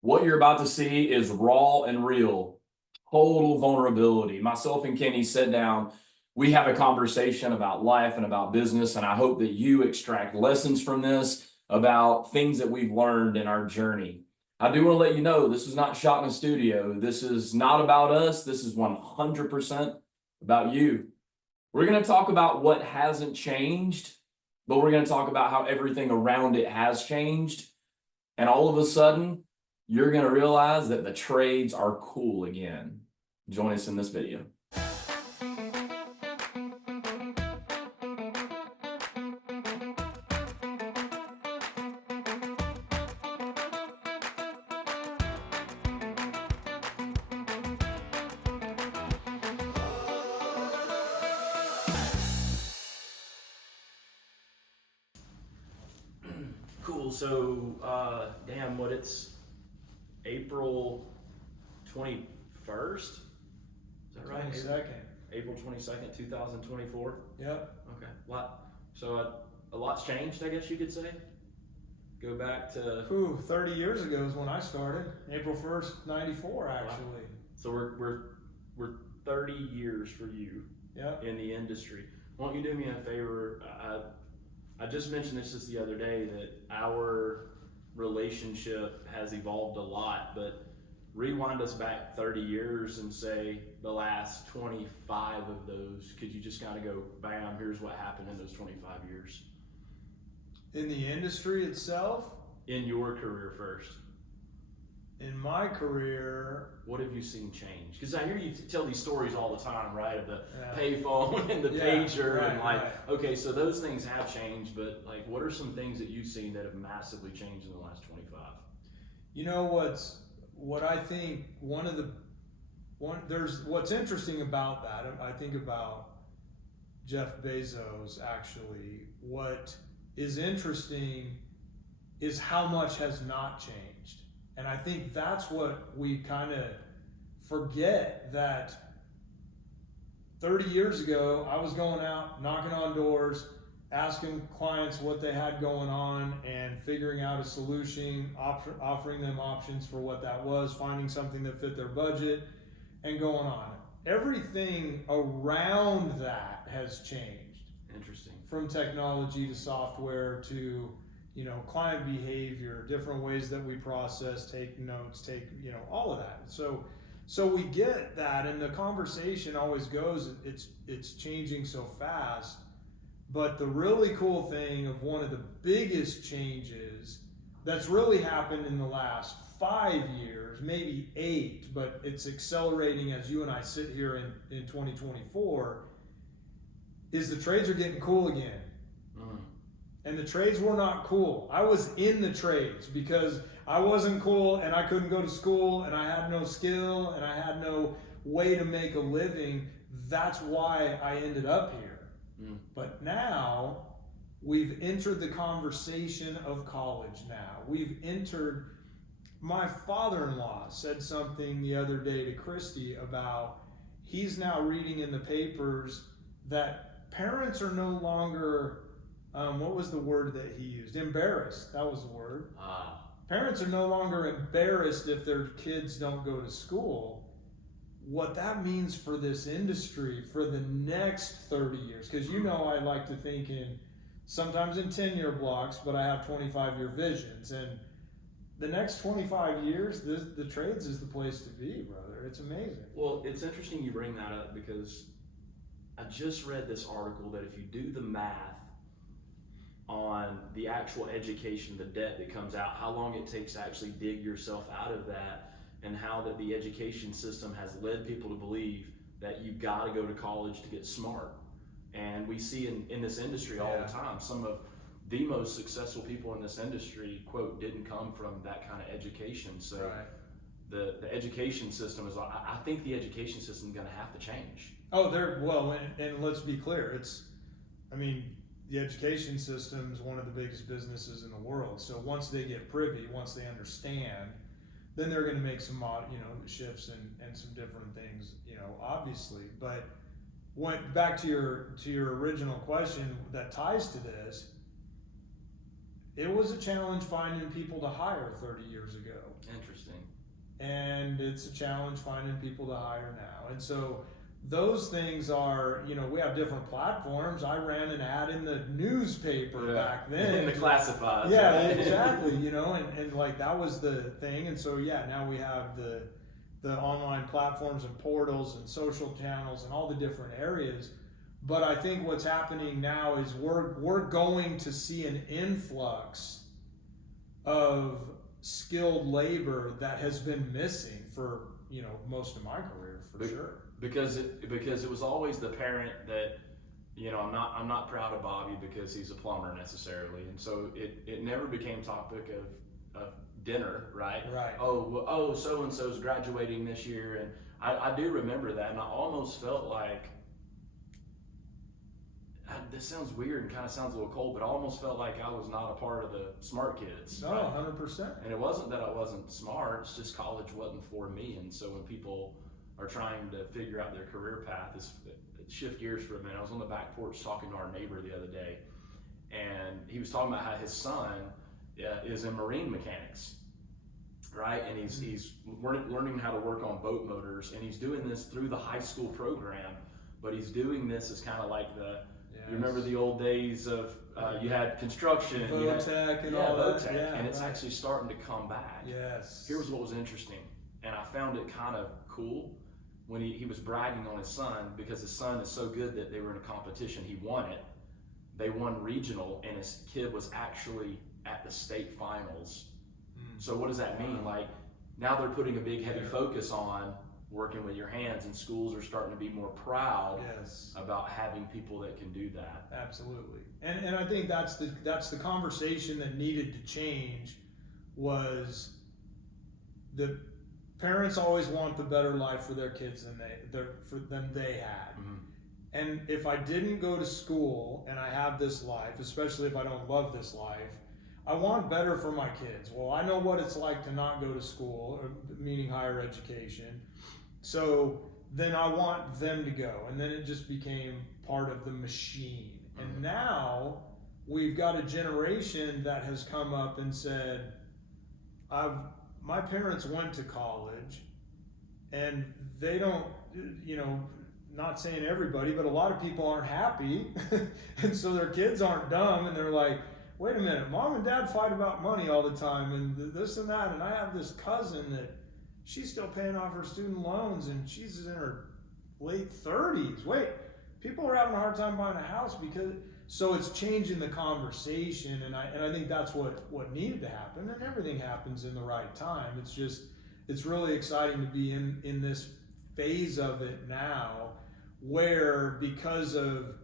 What you're about to see is raw and real, total vulnerability. Myself and Kenny sit down. We have a conversation about life and about business, and I hope that you extract lessons from this about things that we've learned in our journey. I do want to let you know this is not shot in a studio. This is not about us. This is 100% about you. We're going to talk about what hasn't changed, but we're going to talk about how everything around it has changed. And all of a sudden, you're going to realize that the trades are cool again. Join us in this video. Cool. So, damn, it's April 21st? Is that right? 22nd. April 22nd, 2024? Yep. Okay. So, a lot's changed, I guess you could say. Go back to. 30 years ago is when I started. April 1st, 94, actually. Wow. So we're 30 years for you Yep. in the industry. Won't you do me a favor? I just mentioned this just the other day that our relationship has evolved a lot, but rewind us back 30 years and say the last 25 of those. Could you just kind of go, bam, here's what happened in those 25 years? In the industry itself, In your career first, in my career, what have you seen change? Because I hear you tell these stories all the time, right? Of the Yeah. payphone and the Yeah, pager, right, and like, right. okay, so those things have changed, but like, what are some things that you've seen that have massively changed in the last 25? you know what I think there's what's interesting about that. I think about Jeff Bezos actually. What is interesting is how much has not changed. And I think that's what we kind of forget, that 30 years ago, I was going out, knocking on doors, asking clients what they had going on and figuring out a solution, offering them options for what that was, finding something that fit their budget, and going on. Everything around that has changed. Interesting. From technology to software to client behavior, different ways that we process, take notes, all of that. So we get that, and the conversation always goes, it's changing so fast. But the really cool thing of one of the biggest changes that's really happened in the last 5 years, maybe 8, but it's accelerating as you and I sit here in 2024, is the trades are getting cool again. And the trades were not cool. I was in the trades because I wasn't cool and I couldn't go to school and I had no skill and I had no way to make a living. That's why I ended up here. But now we've entered the conversation of college now. My father-in-law said something the other day to Christy about he's now reading in the papers that parents are no longer what was the word that he used? Embarrassed. That was the word. Parents are no longer embarrassed if their kids don't go to school. What that means for this industry for the next 30 years, because I like to think sometimes in 10-year blocks, but I have 25-year visions. And the next 25 years, the trades is the place to be, brother. It's amazing. Well, it's interesting you bring that up because I just read this article that if you do the math on the actual education, the debt that comes out, how long it takes to actually dig yourself out of that, and how that the education system has led people to believe that you got to go to college to get smart. And we see in this industry all the time, some of the most successful people in this industry, quote, didn't come from that kind of education. So right. the education system is, I think the education system is going to have to change. Oh, and let's be clear. The education system is one of the biggest businesses in the world. So once they get privy, once they understand, then they're going to make some shifts and some different things, obviously. But back to your original question that ties to this, it was a challenge finding people to hire 30 years ago. Interesting. And it's a challenge finding people to hire now. And so those things are, we have different platforms. I ran an ad in the newspaper back then. In the classifieds. Yeah, right? exactly. And like that was the thing. And so, now we have the online platforms and portals and social channels and all the different areas. But I think what's happening now is we're going to see an influx of skilled labor that has been missing for most of my career, for sure. Because it was always the parent that, I'm not proud of Bobby because he's a plumber necessarily, and so it never became topic of dinner, right? Right. Oh, so and so's graduating this year, and I do remember that, and I almost felt like, this sounds weird and kind of sounds a little cold, but I almost felt like I was not a part of the smart kids. No, right? 100%. And it wasn't that I wasn't smart, it's just college wasn't for me. And so when people are trying to figure out their career path, shift gears for a minute. I was on the back porch talking to our neighbor the other day, and he was talking about how his son is in marine mechanics, right? And he's learning how to work on boat motors, and he's doing this through the high school program, but he's doing this as kind of like you remember the old days of you had construction, Votech and all that. Votech, Yeah, and it's right. actually starting to come back. Yes. Here's what was interesting, and I found it kind of cool when he was bragging on his son, because his son is so good that they were in a competition. He won it. They won regional, and his kid was actually at the state finals. So what does that mean? Like, now they're putting a big heavy focus on working with your hands, and schools are starting to be more proud about having people that can do that. Absolutely. And I think that's the conversation that needed to change. Was the parents always want the better life for their kids than they had. Mm-hmm. And if I didn't go to school and I have this life, especially if I don't love this life, I want better for my kids. Well, I know what it's like to not go to school, meaning higher education. So then I want them to go. And then it just became part of the machine. Mm-hmm. And now we've got a generation that has come up and said, my parents went to college, and they don't, not saying everybody, but a lot of people aren't happy. And so their kids aren't dumb, and they're like, wait a minute, mom and dad fight about money all the time and this and that, and I have this cousin that she's still paying off her student loans and she's in her late 30s. Wait, people are having a hard time buying a house so it's changing the conversation, and I think that's what needed to happen, and everything happens in the right time. It's really exciting to be in this phase of it now, where because of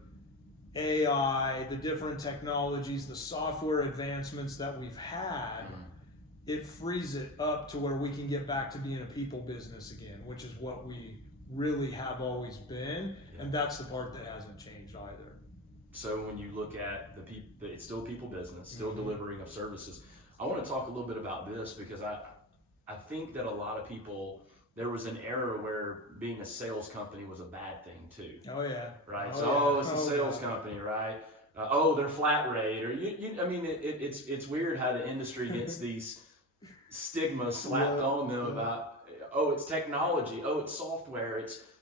AI, the different technologies, the software advancements that we've had, it frees it up to where we can get back to being a people business again, which is what we really have always been, and that's the part that hasn't changed either. So when you look at it's still people business, still delivering of services. I want to talk a little bit about this, because I think that a lot of people, there was an era where being a sales company was a bad thing too. Oh yeah. Right. Oh, it's a sales company, right? They're flat rate, or it's weird how the industry gets these stigmas slapped on them about, it's technology, it's software,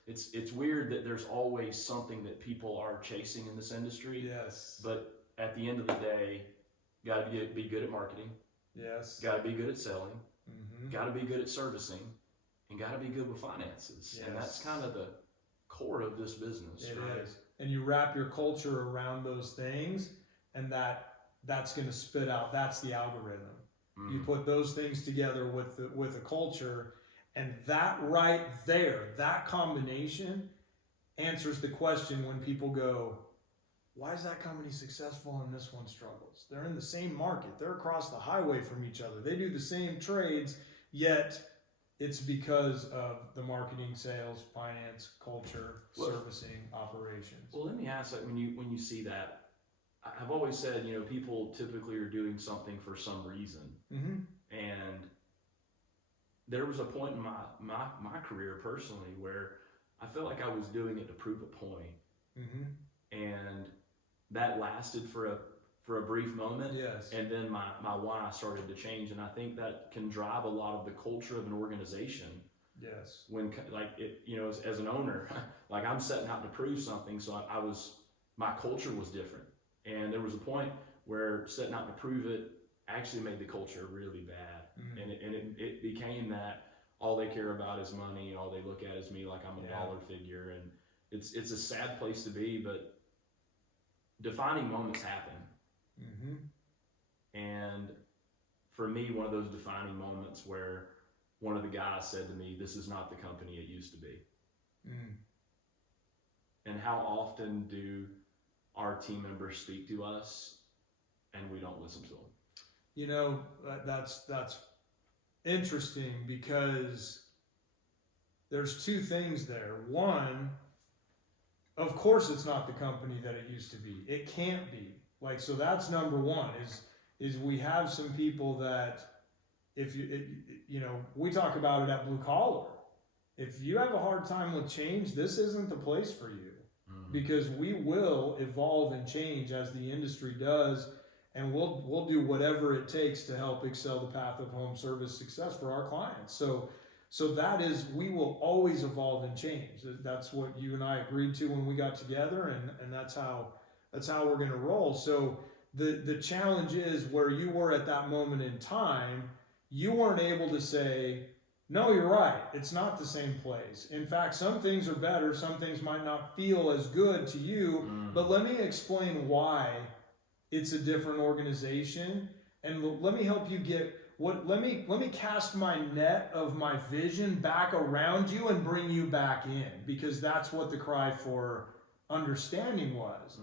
it's weird that there's always something that people are chasing in this industry. Yes. But at the end of the day, got to be good at marketing. Yes. Got to be good at selling. Mm-hmm. Got to be good at servicing, and got to be good with finances. Yes. And that's kind of the core of this business. It right? is. And you wrap your culture around those things, and that's going to spit out. That's the algorithm. You put those things together with a culture, and that right there, that combination answers the question when people go, why is that company successful and this one struggles? They're in the same market. They're across the highway from each other. They do the same trades, yet it's because of the marketing, sales, finance, culture, servicing, operations. Well, let me ask, like, when you see that, I've always said, people typically are doing something for some reason. Mm-hmm. And there was a point in my career personally where I felt like I was doing it to prove a point. Mm-hmm. And that lasted for a for a brief moment. Yes. And then my why started to change. And I think that can drive a lot of the culture of an organization. Yes. When, like, it, you know, as an owner, like, I'm setting out to prove something. So my culture was different. And there was a point where setting out to prove it actually made the culture really bad. Mm-hmm. And it became that all they care about is money. All they look at is me like I'm a dollar figure. And it's a sad place to be, but defining moments happen. Mm-hmm. And for me, one of those defining moments where one of the guys said to me, "This is not the company it used to be." Mm. And how often do our team members speak to us and we don't listen to them? You know, that's interesting, because there's two things there. One, of course it's not the company that it used to be. It can't be. Like, so that's number one, is we have some people that, if you know, we talk about it at Blue Collar. If you have a hard time with change, this isn't the place for you, because we will evolve and change as the industry does, and we'll do whatever it takes to help excel the path of home service success for our clients. So that is, we will always evolve and change. That's what you and I agreed to when we got together, and that's how we're going to roll. So the challenge is, where you were at that moment in time, you weren't able to say, "No, you're right, it's not the same place. In fact, some things are better, some things might not feel as good to you, but let me explain why it's a different organization, and let me help you get let me cast my net of my vision back around you and bring you back in," because that's what the cry for understanding was.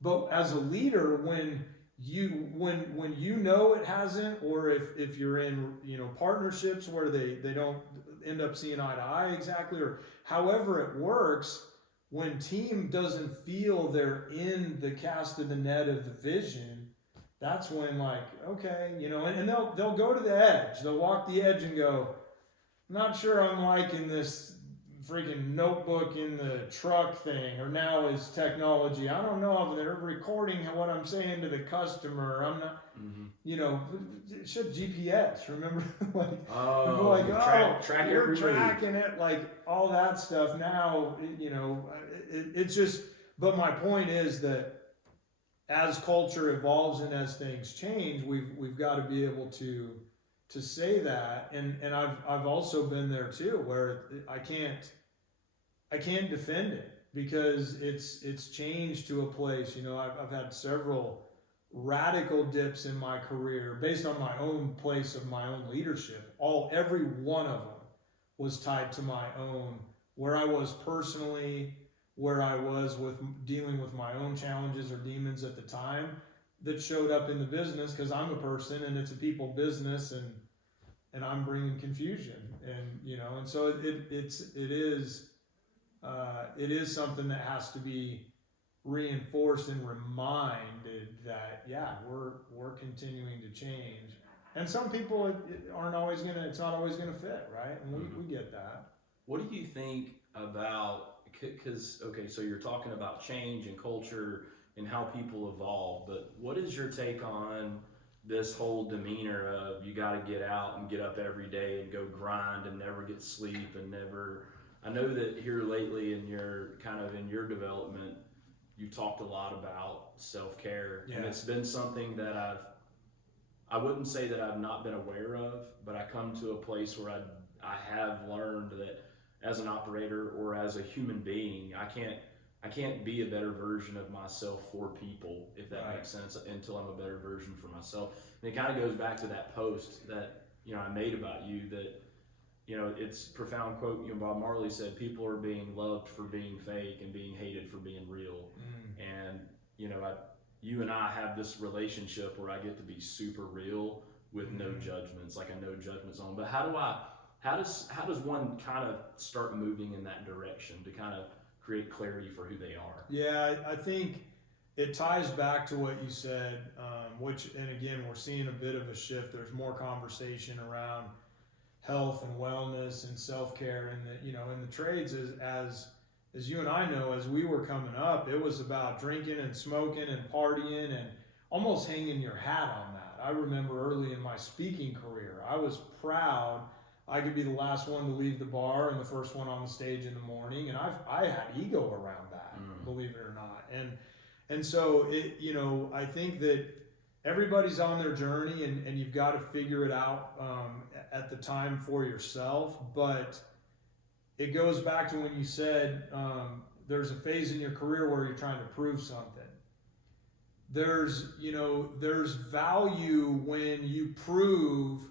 But as a leader, when you know it hasn't, or if you're in, you know, partnerships where they don't end up seeing eye to eye exactly, or however it works, when team doesn't feel they're in the cast of the net of the vision, that's when, like, okay, you know, and they'll go to the edge, they'll walk the edge and go, "Not sure I'm liking this freaking notebook in the truck thing, or now is technology. I don't know if they're recording what I'm saying to the customer. I'm not, you know, it should GPS, remember?" Track you're tracking it, like all that stuff. Now, you know, it's just, but my point is that as culture evolves and as things change, we've got to be able to say that, and I've also been there too, where I can't defend it, because it's changed to a place. You know, I've had several radical dips in my career based on my own place of my own leadership. Every one of them was tied to my own, where I was personally, where I was with dealing with my own challenges or demons at the time, that showed up in the business, because I'm a person and it's a people business, and I'm bringing confusion, and, you know, and so it is something that has to be reinforced and reminded that, yeah, we're continuing to change, and some people it's not always gonna fit, right? And we get that. What do you think about, because, okay, so you're talking about change and culture and how people evolve, but what is your take on this whole demeanor of, you got to get out and get up every day and go grind and never get sleep and never, I know that here lately in your development, you talked a lot about self-care, and it's been something that I wouldn't say that I've not been aware of, but I come to a place where I have learned that as an operator or as a human being, I can't be a better version of myself for people, if that makes sense, until I'm a better version for myself. And it kind of goes back to that post that, you know, I made about you, that, you know, it's a profound quote. You know, Bob Marley said, "People are being loved for being fake and being hated for being real." And, you know, you and I have this relationship where I get to be super real with no judgments, like a no judgment zone. But how does one kind of start moving in that direction to kind of create clarity for who they are? Yeah, I think it ties back to what you said, and again, we're seeing a bit of a shift. There's more conversation around health and wellness and self-care, and in the trades, as you and I know, as we were coming up, it was about drinking and smoking and partying, and almost hanging your hat on that. I remember early in my speaking career, I was proud I could be the last one to leave the bar and the first one on the stage in the morning, and I had ego around that, believe it or not. And so it, you know, I think that everybody's on their journey, and you've got to figure it out at the time for yourself. But it goes back to when you said there's a phase in your career where you're trying to prove something. There's value when you prove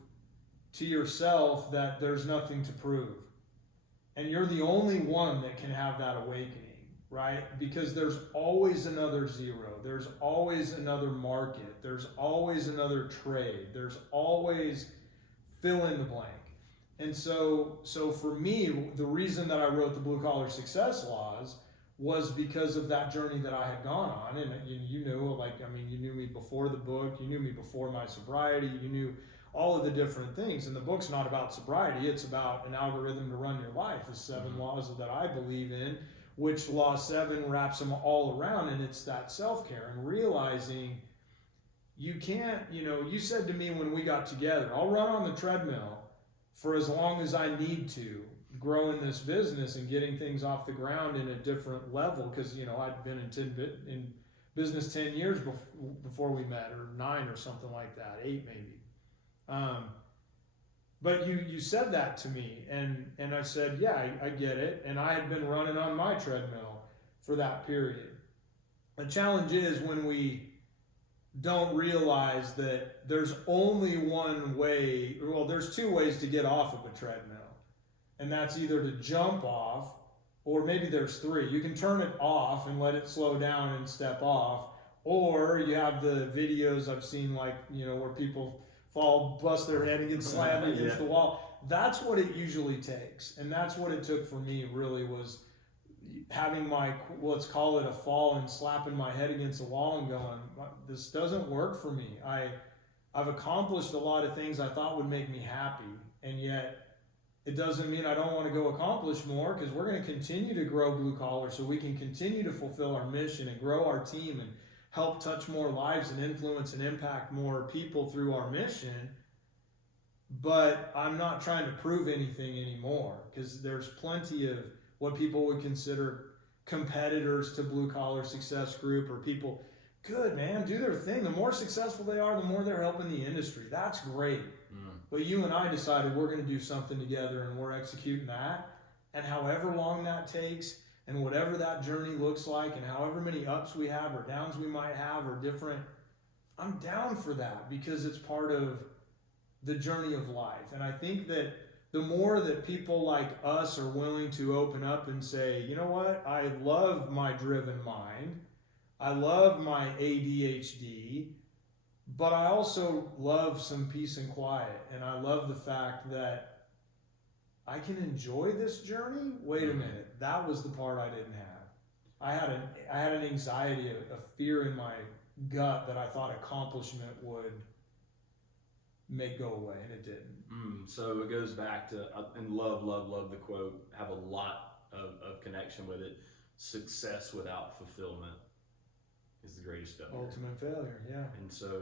to yourself that there's nothing to prove. And you're the only one that can have that awakening, right? Because there's always another zero. There's always another market. There's always another trade. There's always fill in the blank. And so for me, the reason that I wrote the Blue Collar Success Laws was because of that journey that I had gone on. And you knew, you knew me before the book, you knew me before my sobriety, you knew all of the different things. And the book's not about sobriety, it's about an algorithm to run your life, the 7 laws that I believe in, which law 7 wraps them all around, and it's that self-care and realizing you can't, you said to me when we got together, I'll run on the treadmill for as long as I need to, growing this business and getting things off the ground in a different level, because I'd been in business 10 years before we met, or 9 or something like that, 8 maybe. But you said that to me, and I said, yeah, I get it. And I had been running on my treadmill for that period. The challenge is when we don't realize that there's only one way, well, there's 2 ways to get off of a treadmill. And that's either to jump off, or maybe there's 3. You can turn it off and let it slow down and step off, or you have the videos I've seen, where people fall, bust their head and get slammed against the wall. That's what it usually takes. And that's what it took for me, really, was having let's call it a fall and slapping my head against the wall and going, this doesn't work for me. I've accomplished a lot of things I thought would make me happy, and yet it doesn't mean I don't want to go accomplish more, because we're going to continue to grow Blue Collar so we can continue to fulfill our mission and grow our team and help touch more lives and influence and impact more people through our mission. But I'm not trying to prove anything anymore, because there's plenty of what people would consider competitors to Blue Collar Success Group, or people, good man, do their thing. The more successful they are, the more they're helping the industry. That's great. But you and I decided we're going to do something together, and we're executing that. And however long that takes, and whatever that journey looks like, and however many ups we have or downs we might have or different, I'm down for that, because it's part of the journey of life. And I think that the more that people like us are willing to open up and say, you know what, I love my driven mind, I love my ADHD, but I also love some peace and quiet, and I love the fact that I can enjoy this journey. Wait a minute, that was the part I didn't have. I had an anxiety, a fear in my gut that I thought accomplishment would make go away, and it didn't. So it goes back to, and love the quote, have a lot of connection with it. Success without fulfillment is the greatest failure. Ultimate failure, yeah. And so,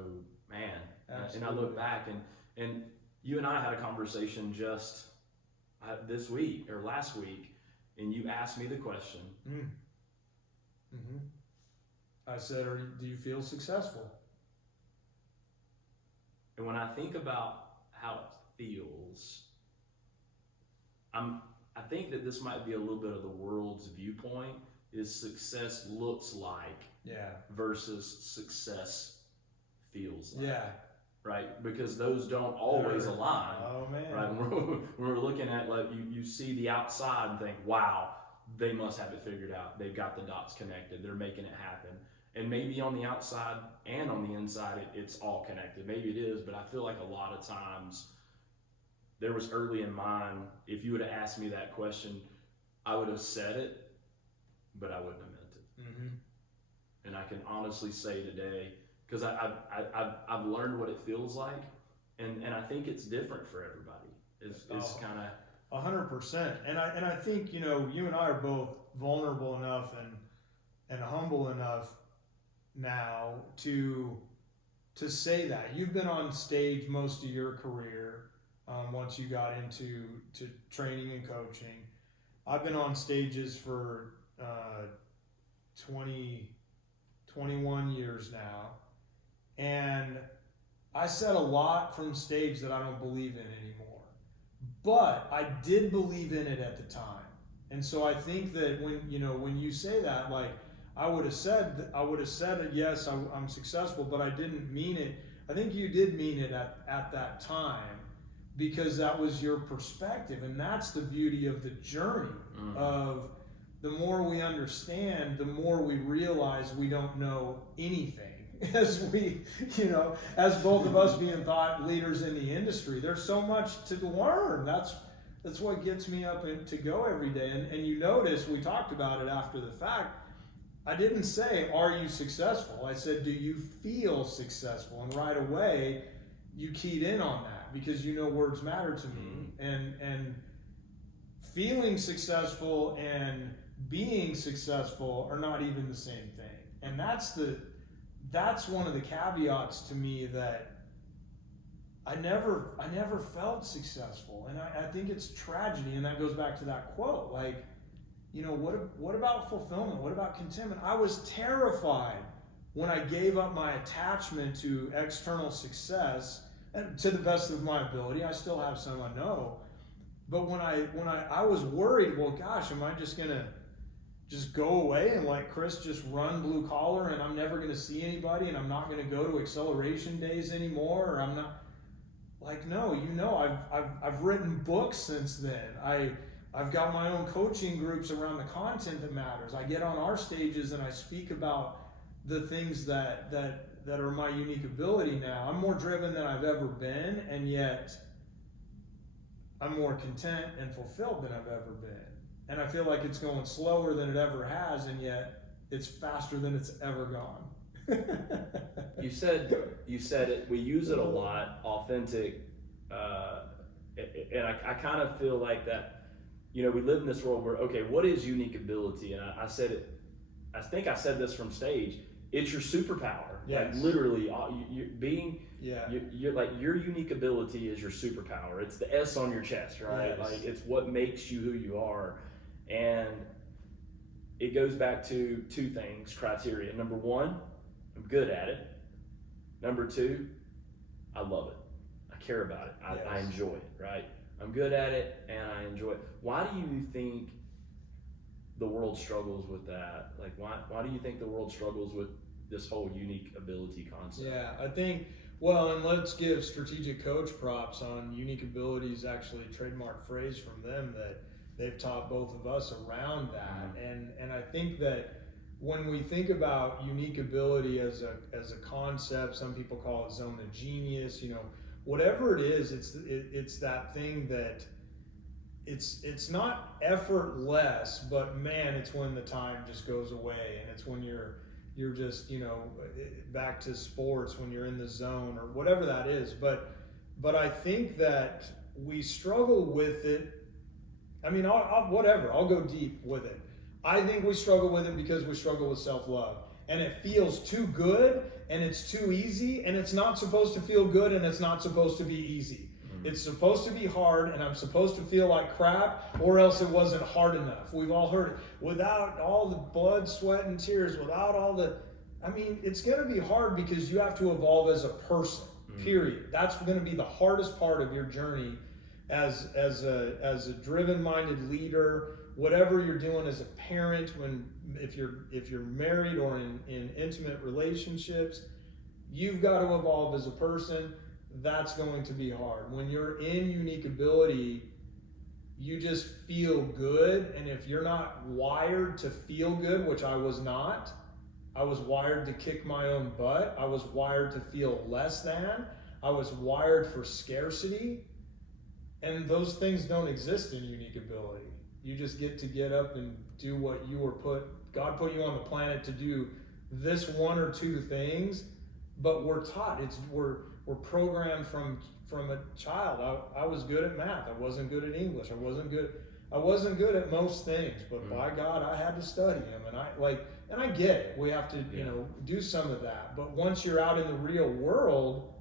man, Absolutely. and I look back, and you and I had a conversation just this week or last week, and you asked me the question. I said, do you feel successful? And when I think about how it feels, I think that this might be a little bit of the world's viewpoint, is success looks like versus success feels like. Yeah. Right? Because those don't always align. Oh man. Right? When we're looking at, you see the outside and think, wow, they must have it figured out. They've got the dots connected. They're making it happen. And maybe on the outside and on the inside, it's all connected. Maybe it is, but I feel like a lot of times there was early in mine, if you would have asked me that question, I would have said it, but I wouldn't have meant it. And I can honestly say today, because I've learned what it feels like, and I think it's different for everybody. It's kind of 100%. And I think, you and I are both vulnerable enough and humble enough now to to say that. You've been on stage most of your career, once you got into training and coaching. I've been on stages for 21 years now, and I said a lot from stage that I don't believe in anymore, but I did believe in it at the time. And so I think that when you say that, like, I would have said yes, I'm successful, but I didn't mean it. I think you did mean it at that time, because that was your perspective, and that's the beauty of the journey. Of the more we understand, the more we realize we don't know anything. As both of us being thought leaders in the industry, there's so much to learn. That's what gets me up to go every day. And you notice we talked about it after the fact. I didn't say, are you successful? I said, do you feel successful? And right away, you keyed in on that, because words matter to me. And feeling successful and being successful are not even the same thing. And that's one of the caveats to me, that I never felt successful. And I think it's tragedy. And that goes back to that quote, like, what about fulfillment? What about contentment? I was terrified when I gave up my attachment to external success, and to the best of my ability. I still have some, I know. But when I was worried, well, gosh, am I just gonna just go away and let Chris just run blue collar, and I'm never gonna see anybody, and I'm not gonna go to acceleration days anymore, or I'm not, like, no, I've written books since then. I've got my own coaching groups around the content that matters. I get on our stages and I speak about the things that are my unique ability now. I'm more driven than I've ever been, and yet I'm more content and fulfilled than I've ever been. And I feel like it's going slower than it ever has, and yet it's faster than it's ever gone. You said it. We use it a lot, authentic, and I kind of feel like that. We live in this world where, okay, what is unique ability? And I said it. I think I said this from stage. It's your superpower. Yes. Like, literally, you're like, your unique ability is your superpower. It's the S on your chest, right? Yes. Like, it's what makes you who you are. And it goes back to two things, criteria. Number one, I'm good at it. Number two, I love it. I care about it. I enjoy it, right? I'm good at it and I enjoy it. Why do you think the world struggles with that? Like, why do you think the world struggles with this whole unique ability concept? Yeah, I think, well, and let's give Strategic Coach props on unique abilities, actually a trademark phrase from them that they've taught both of us around that. And I think that when we think about unique ability as a concept, some people call it zone of genius, whatever it is, it's that thing that it's not effortless, but man, it's when the time just goes away, and it's when you're just back to sports, when you're in the zone or whatever that is. But I think that we struggle with it. I mean, I'll go deep with it. I think we struggle with it because we struggle with self-love, and it feels too good, and it's too easy, and it's not supposed to feel good, and it's not supposed to be easy. It's supposed to be hard, and I'm supposed to feel like crap, or else it wasn't hard enough. We've all heard it. Without all the blood, sweat, and tears, it's going to be hard, because you have to evolve as a person, period. That's going to be the hardest part of your journey as a driven-minded leader, whatever you're doing as a parent, if you're married or in intimate relationships, you've got to evolve as a person. That's going to be hard. When you're in unique ability, you just feel good. And if you're not wired to feel good, which I was not, I was wired to kick my own butt. I was wired to feel less than. I was wired for scarcity. And those things don't exist in unique ability. You just get up and do what God put you on the planet to do, this one or two things. But we're taught, we're programmed from a child. I was good at math. I wasn't good at English. I wasn't good. I wasn't good at most things, but by God, I had to study them, and I get it. We have to, do some of that. But once you're out in the real world,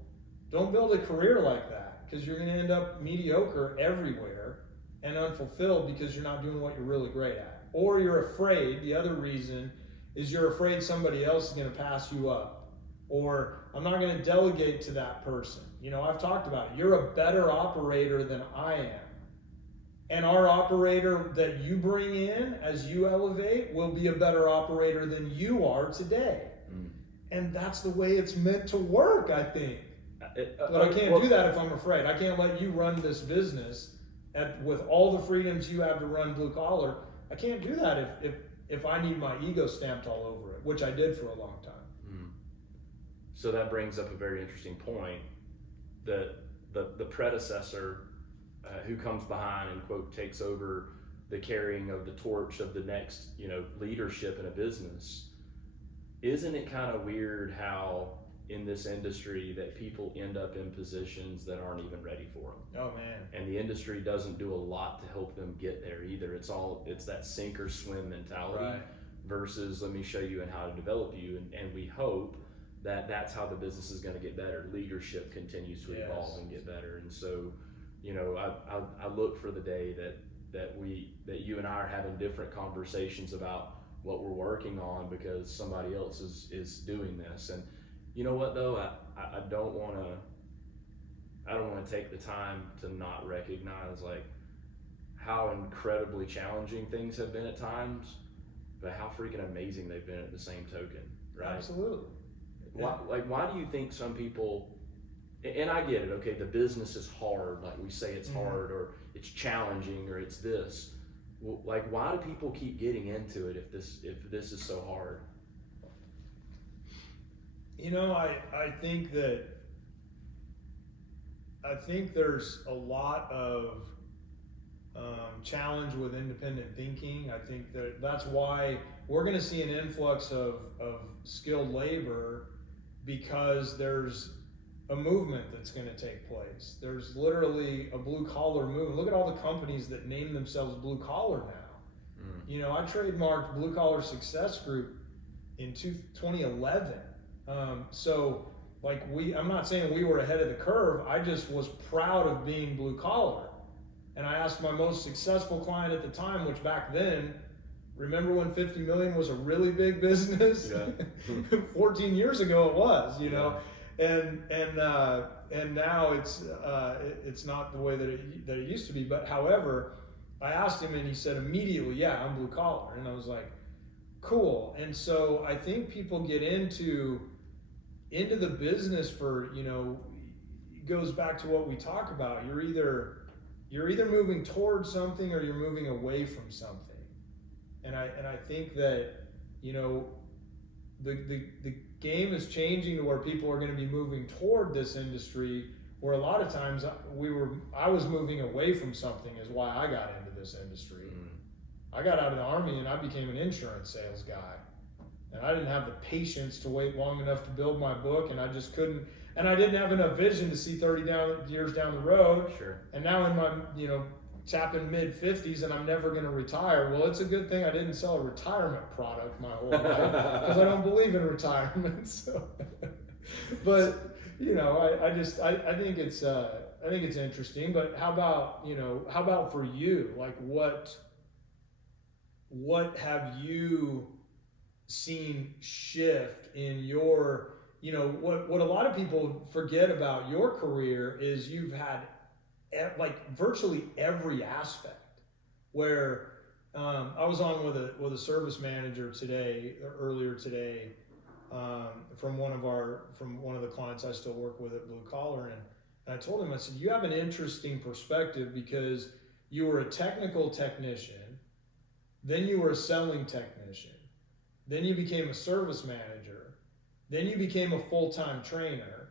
don't build a career like that, because you're going to end up mediocre everywhere and unfulfilled because you're not doing what you're really great at, or you're afraid. The other reason is you're afraid somebody else is going to pass you up, or I'm not going to delegate to that person. I've talked about it. You're a better operator than I am. And our operator that you bring in as you elevate will be a better operator than you are today. And that's the way it's meant to work, I think. But I can't do that if I'm afraid. I can't let you run this business with all the freedoms you have to run blue collar. I can't do that if I need my ego stamped all over it, which I did for a long time. So that brings up a very interesting point, that the predecessor who comes behind and quote takes over the carrying of the torch of the next leadership in a business. Isn't it kind of weird how in this industry that people end up in positions that aren't even ready for them? Oh man. And the industry doesn't do a lot to help them get there either. It's that sink or swim mentality, right, versus let me show you and how to develop you, and we hope that that's how the business is going to get better. Leadership continues to evolve and get better. And so I look for the day that you and I are having different conversations about what we're working on because somebody else is doing this. And you know what though, I don't want to take the time to not recognize like how incredibly challenging things have been at times, but how freaking amazing they've been at the same token, right? Absolutely. Why do you think some people, and I get it, okay, the business is hard, like we say it's hard or it's challenging or it's this. Well, like why do people keep getting into it if this is so hard? I think there's a lot of challenge with independent thinking. I think that's why we're going to see an influx of skilled labor, because there's a movement that's going to take place. There's literally a blue collar movement. Look at all the companies that name themselves blue collar now. I trademarked Blue Collar Success Group in 2011. I'm not saying we were ahead of the curve. I just was proud of being blue collar. And I asked my most successful client at the time, which back then, remember when 50 million was a really big business? Yeah. 14 years ago it was, and now it's not the way that it used to be. But however, I asked him and he said immediately, yeah, I'm blue collar. And I was like, cool. And so I think people get into the business for, it goes back to what we talk about. You're either moving towards something or you're moving away from something. And I think that, the game is changing to where people are going to be moving toward this industry, where a lot of times I was moving away from something is why I got into this industry. I got out of the Army and I became an insurance sales guy. And I didn't have the patience to wait long enough to build my book, and I just couldn't. And I didn't have enough vision to see 30 years down the road. Sure. And now in my, tapping mid-50s and I'm never going to retire. Well, it's a good thing I didn't sell a retirement product my whole life, because I don't believe in retirement. So, but I think it's interesting. But how about for you? Like what have you seen shift in your, what a lot of people forget about your career is you've had like virtually every aspect, where I was on with a service manager earlier today, from one of the clients I still work with at Blue Collar, and I told him, I said, you have an interesting perspective, because you were a technical technician, then you were a selling technician, then you became a service manager, then you became a full-time trainer,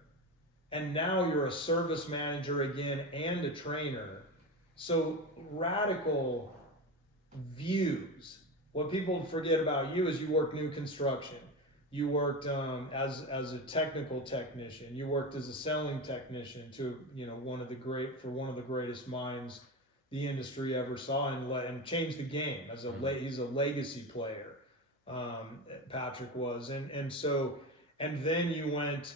and now you're a service manager again and a trainer. So radical views. What people forget about you is you worked new construction. You worked as a technical technician. You worked as a selling technician to one of the greatest minds the industry ever saw, and changed the game as he's a legacy player. Patrick was, and then you went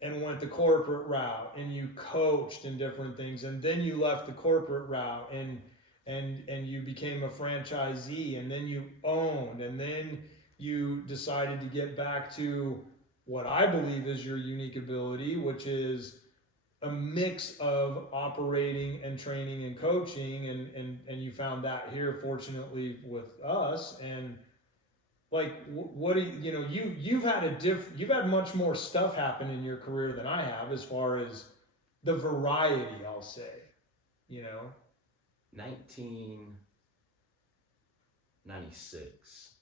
the corporate route, and you coached in different things, and then you left the corporate route, and you became a franchisee, and then you owned, and then you decided to get back to what I believe is your unique ability, which is a mix of operating and training and coaching, and you found that here, fortunately, with us. And like, what do you've had much more stuff happen in your career than I have, as far as the variety, I'll say. 1996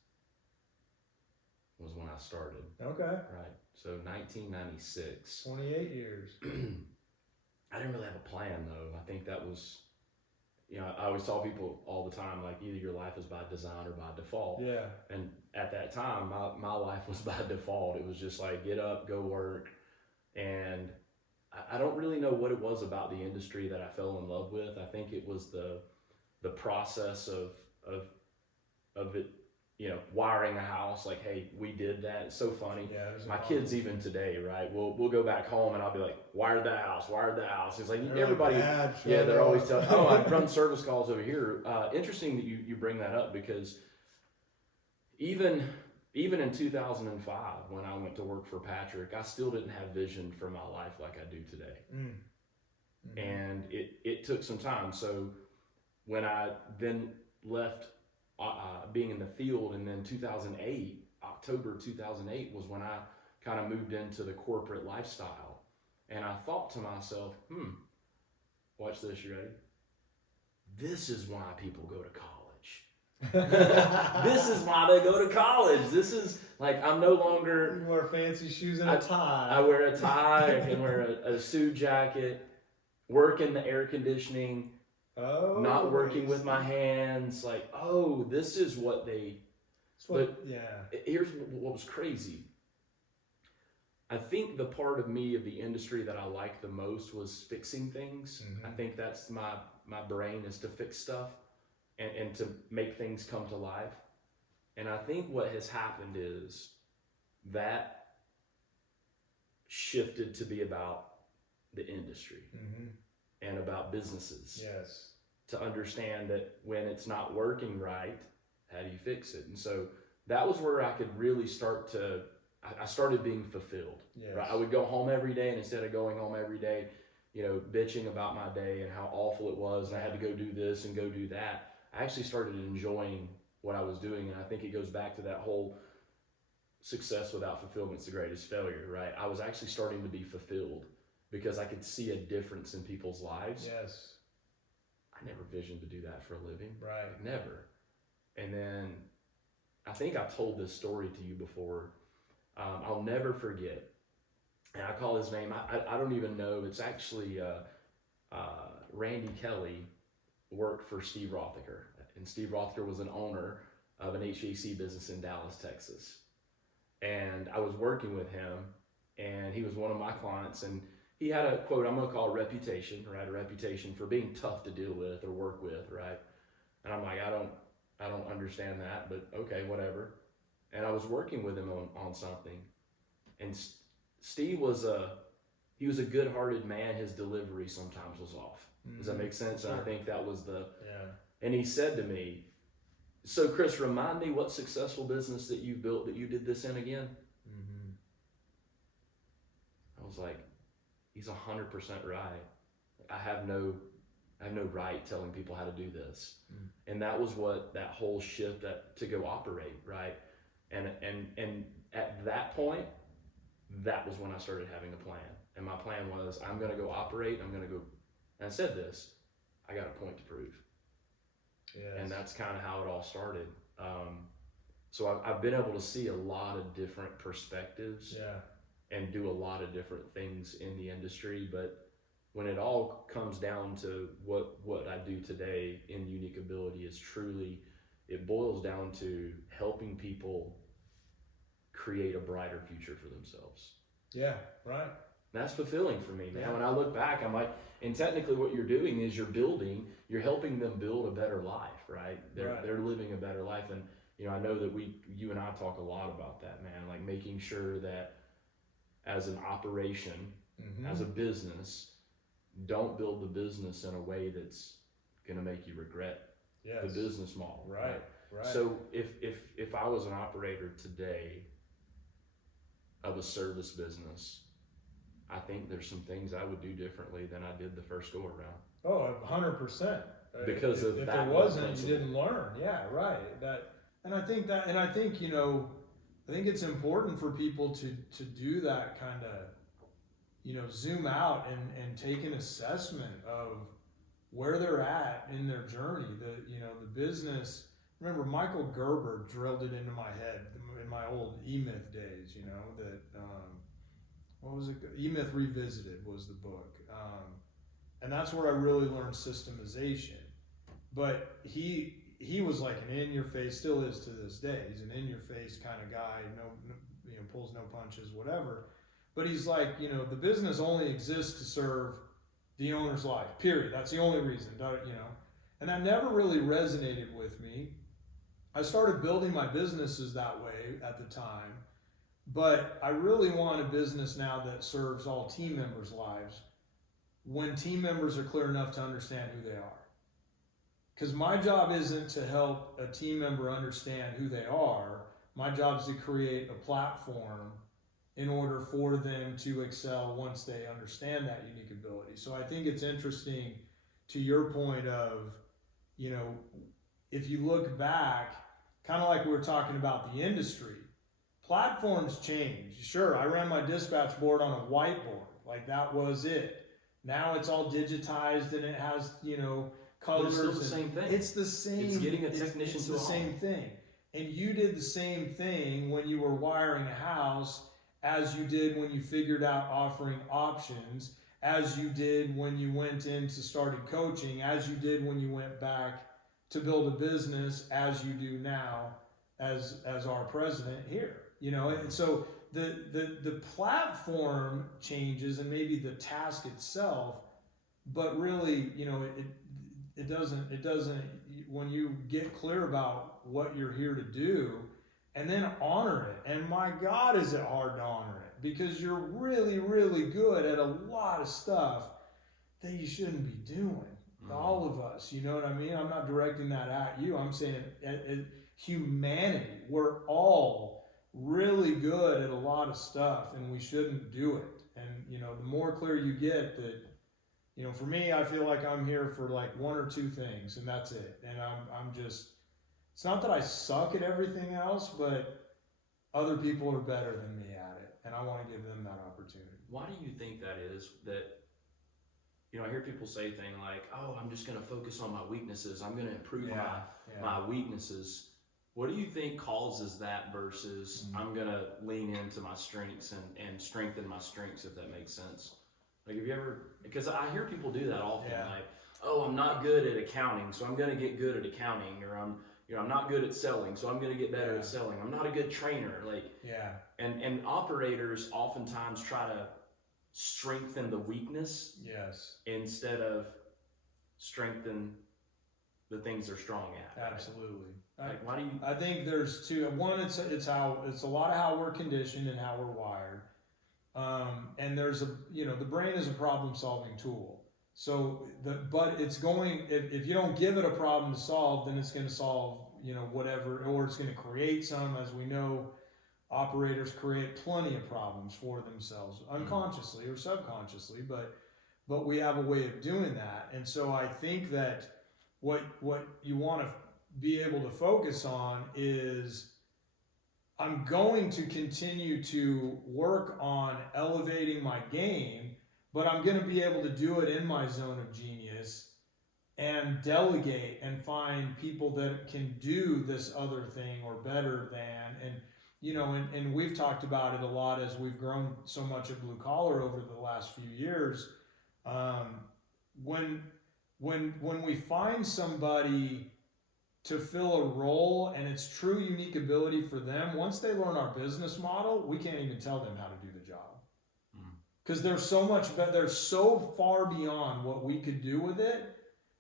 was when I started. Okay. Right. So 1996. 28 years. I didn't really have a plan, though. I think that was, I always tell people all the time, like, either your life is by design or by default. Yeah. And at that time, my life was by default. It was just like, get up, go work. And I don't really know what it was about the industry that I fell in love with. I think it was the process of it, wiring a house. Like, hey, we did that. It's so funny. Yeah, my kids even today, right? We'll go back home and I'll be like, wired that house. It's like, they're everybody, like, they're always telling, oh, I run service calls over here. Interesting that you bring that up, because even in 2005, when I went to work for Patrick, I still didn't have vision for my life like I do today. Mm-hmm. And it took some time. So when I then left being in the field, and then October 2008 was when I kind of moved into the corporate lifestyle. And I thought to myself, watch this, you ready? This is why people go to college. This is why they go to college. This is like, I'm no longer... You wear fancy shoes and a tie. I wear a tie, I can wear a suit jacket, work in the air conditioning, not working with my hands. Like, this is what they... Here's what was crazy. I think the part of me, of the industry, that I liked the most was fixing things. Mm-hmm. I think that's my brain, is to fix stuff and to make things come to life. And I think what has happened is that shifted to be about the industry. Mm-hmm. And about businesses. Yes. To understand that when it's not working right, how do you fix it? And so that was where I could really I started being fulfilled. Yes. Right? I would go home every day, and instead of going home every day, bitching about my day and how awful it was, and I had to go do this and go do that, I actually started enjoying what I was doing. And I think it goes back to that whole success without fulfillment's the greatest failure, right? I was actually starting to be fulfilled because I could see a difference in people's lives. Yes. I never visioned to do that for a living. Right. Never. And then I think I've told this story to you before. I'll never forget. And I call his name, I don't even know. It's actually Randy Kelly worked for Steve Rothacker. And Steve Rothacker was an owner of an HVAC business in Dallas, Texas. And I was working with him, and he was one of my clients, and he had a quote, I'm going to call it reputation, right? A reputation for being tough to deal with or work with, right? And I'm like, I don't understand that, but okay, whatever. And I was working with him on something, and Steve was a good-hearted man. His delivery sometimes was off. Does that make sense? Sure. And I think that was Yeah. And he said to me, so Chris, remind me what successful business that you built that you did this in again? Mm-hmm. I was like, he's 100% right. I have no right telling people how to do this. And that was what that whole shift to go operate, right? And at that point, that was when I started having a plan. And my plan was, I'm going to go operate. I'm going to go, and I said this, I got a point to prove. Yes. And that's kind of how it all started. So I've been able to see a lot of different perspectives. Yeah. And do a lot of different things in the industry. But when it all comes down to what I do today in Unique Ability, is truly, it boils down to helping people create a brighter future for themselves. Yeah, right. That's fulfilling for me, man. Yeah. When I look back, I'm like, and technically what you're doing is you're helping them build a better life, right? They're living a better life. And, I know that you and I talk a lot about that, man, like making sure that as an operation, as a business, don't build the business in a way that's going to make you regret the business model. Right. So if I was an operator today of a service business, I think there's some things I would do differently than I did the first go around. Oh, 100%. Because if that there wasn't, principle. you didn't learn. Yeah, right. I think I think it's important for people to do that kind of, zoom out and take an assessment of where they're at in their journey. The business. Remember, Michael Gerber drilled it into my head in my old E-Myth days. That what was it? E-Myth Revisited was the book, and that's where I really learned systemization. But he was like an in-your-face, still is to this day. He's an in-your-face kind of guy. No, pulls no punches, whatever. But he's like, the business only exists to serve the owner's life. Period. That's the only reason. And that never really resonated with me. I started building my businesses that way at the time, but I really want a business now that serves all team members' lives when team members are clear enough to understand who they are. Because my job isn't to help a team member understand who they are. My job is to create a platform in order for them to excel once they understand that unique ability. So I think it's interesting to your point of, if you look back, kind of like we were talking about the industry, platforms change. Sure, I ran my dispatch board on a whiteboard, like that was it. Now it's all digitized and it has, colors. But it's still the same thing. It's the same. It's getting a technician it's to the a same home. thing. And you did the same thing when you were wiring a house as you did when you figured out offering options, as you did when you went into started coaching, as you did when you went back to build a business, as you do now as our president here. And so the platform changes and maybe the task itself, but really, it doesn't when you get clear about what you're here to do and then honor it. And my God, is it hard to honor it, because you're really, really good at a lot of stuff that you shouldn't be doing. All of us, you know what I mean? I'm not directing that at you. I'm saying at humanity, we're all really good at a lot of stuff and we shouldn't do it. And, the more clear you get that, for me, I feel like I'm here for like one or two things and that's it. And I'm just, it's not that I suck at everything else, but other people are better than me at it. And I want to give them that opportunity. Why do you think that is? That, I hear people say things like, oh, I'm just going to focus on my weaknesses. I'm going to improve my weaknesses. What do you think causes that versus I'm going to lean into my strengths and strengthen my strengths, if that makes sense? Like, have you ever, because I hear people do that often, like, oh, I'm not good at accounting, so I'm going to get good at accounting, or I'm not good at selling, so I'm going to get better at selling. I'm not a good trainer. And operators oftentimes try to strengthen the weakness instead of strengthen the things they're strong at. Right? Absolutely. Why do you? I think there's two. One, it's a lot of how we're conditioned and how we're wired. And there's the brain is a problem solving tool. So but it's going, if you don't give it a problem to solve, then it's going to solve, whatever, or it's going to create some. As we know, operators create plenty of problems for themselves, unconsciously or subconsciously, but we have a way of doing that. And so I think that what you want to be able to focus on is, I'm going to continue to work on elevating my game, but I'm going to be able to do it in my zone of genius and delegate and find people that can do this other thing or better than. And we've talked about it a lot as we've grown so much at Blue Collar over the last few years. When we find somebody to fill a role and it's true unique ability for them, once they learn our business model, we can't even tell them how to do the job. because they're so much better. They're so far beyond what we could do with it.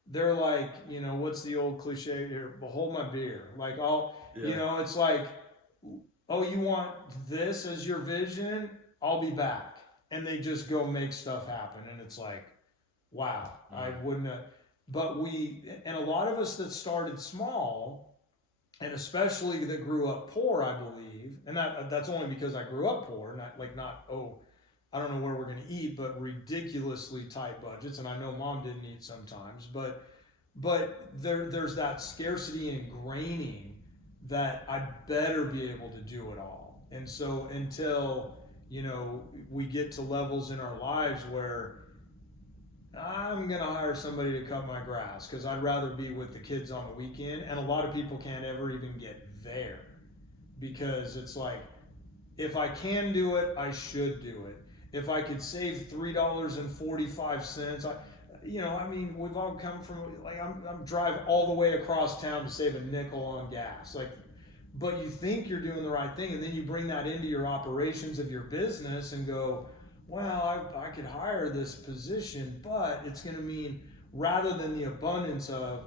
They're like, you know, what's the old cliche here? Hold my beer. Like, you know, it's like, oh, you want this as your vision? I'll be back. And they just go make stuff happen. And it's like, wow, I wouldn't have. But and a lot of us that started small, and especially that grew up poor, I believe, and that's only because I grew up poor, I don't know where we're going to eat, but ridiculously tight budgets. And I know mom didn't eat sometimes, but there's that scarcity ingraining that I better be able to do it all. And so until, you know, we get to levels in our lives where I'm going to hire somebody to cut my grass because I'd rather be with the kids on the weekend. And a lot of people can't ever even get there because it's like, if I can do it, I should do it. If I could save $3.45, we've all come from, like, I'm drive all the way across town to save a nickel on gas. Like, but you think you're doing the right thing, and then you bring that into your operations of your business and go, well, I could hire this position, but it's going to mean, rather than the abundance of,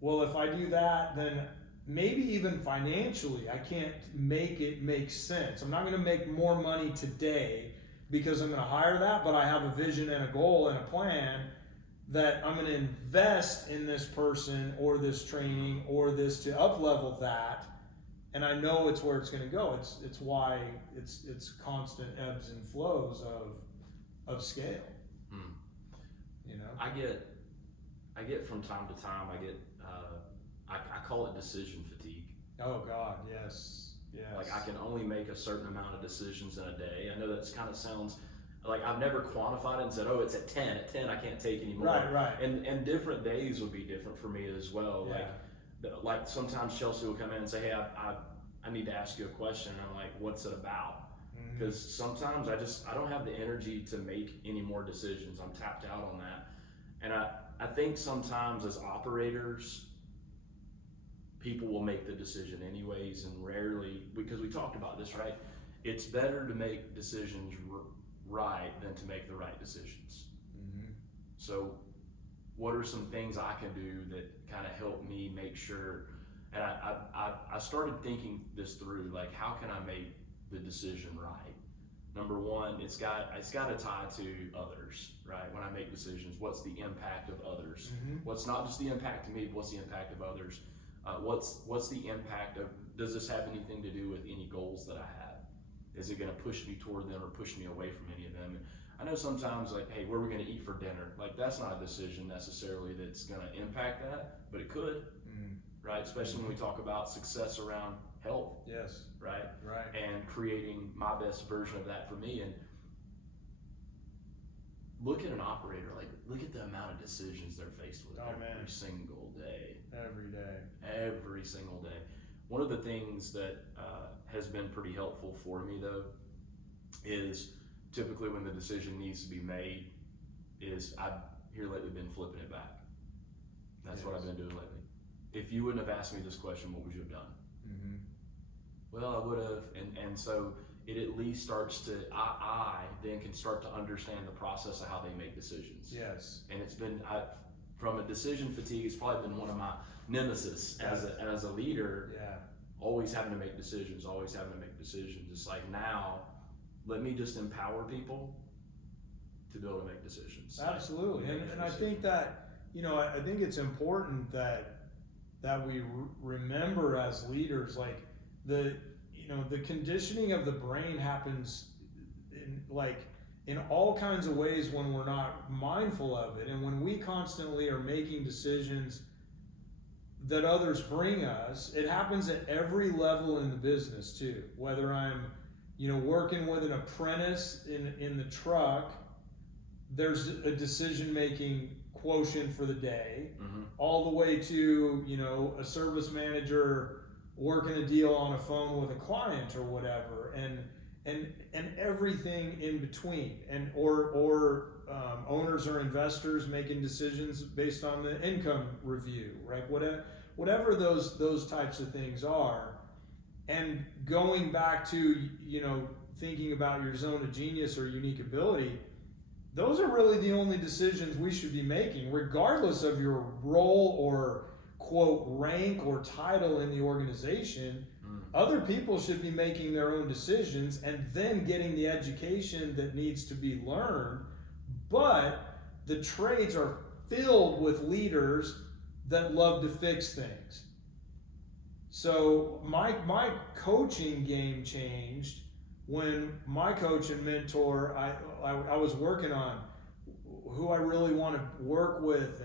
well, if I do that, then maybe even financially, I can't make it make sense. I'm not going to make more money today because I'm going to hire that, but I have a vision and a goal and a plan that I'm going to invest in this person or this training or this to up-level that, and I know it's where it's going to go. It's why it's constant ebbs and flows of scale. You know, I get from time to time, I call it decision fatigue. Oh God, yes. Like, I can only make a certain amount of decisions in a day. I know that kind of sounds like I've never quantified it and said, oh, it's at 10. At 10, I can't take any more. Right. And different days would be different for me as well. Yeah. Like sometimes Chelsea will come in and say, hey, I need to ask you a question. And I'm like, what's it about? Because sometimes I don't have the energy to make any more decisions. I'm tapped out on that. And I think sometimes as operators, people will make the decision anyways, and rarely, because we talked about this, right? It's better to make decisions right than to make the right decisions. So what are some things I can do that kind of help me make sure, and I started thinking this through, like, how can I make the decision right? Number one, it's got to tie to others, right? When I make decisions, what's the impact of others? What's not just the impact to me, but what's the impact of others? What's the impact of, does this have anything to do with any goals that I have? Is it going to push me toward them or push me away from any of them? And I know sometimes, like, hey, where are we going to eat for dinner? Like, that's not a decision necessarily that's going to impact that, but it could, right? Especially when we talk about success around health. Yes. Right? Right. And creating my best version of that for me. And look at an operator, like, look at the amount of decisions they're faced with every single day. Every single day. One of the things that has been pretty helpful for me, though, is typically when the decision needs to be made, is I've here lately been flipping it back. That's what I've been doing lately. If you wouldn't have asked me this question, what would you have done? Well, I would have, and so it at least starts to, I then can start to understand the process of how they make decisions. Yes. And it's been, from a decision fatigue, it's probably been one of my nemesis as a leader. Yeah. Always having to make decisions. It's like, now, let me just empower people to be able to make decisions. Absolutely. And I think that, I think it's important that we remember as leaders, like, the conditioning of the brain happens in all kinds of ways when we're not mindful of it. And when we constantly are making decisions that others bring us, it happens at every level in the business too. Whether I'm, working with an apprentice in the truck, there's a decision-making quotient for the day, all the way to, a service manager working a deal on a phone with a client or whatever, and everything in between, and or owners or investors making decisions based on the income review, right? Whatever those types of things are, and going back to thinking about your zone of genius or unique ability, those are really the only decisions we should be making, regardless of your role or quote rank or title in the organization. Other people should be making their own decisions and then getting the education that needs to be learned. But the trades are filled with leaders that love to fix things. So my coaching game changed when my coach and mentor, I was working on who I really want to work with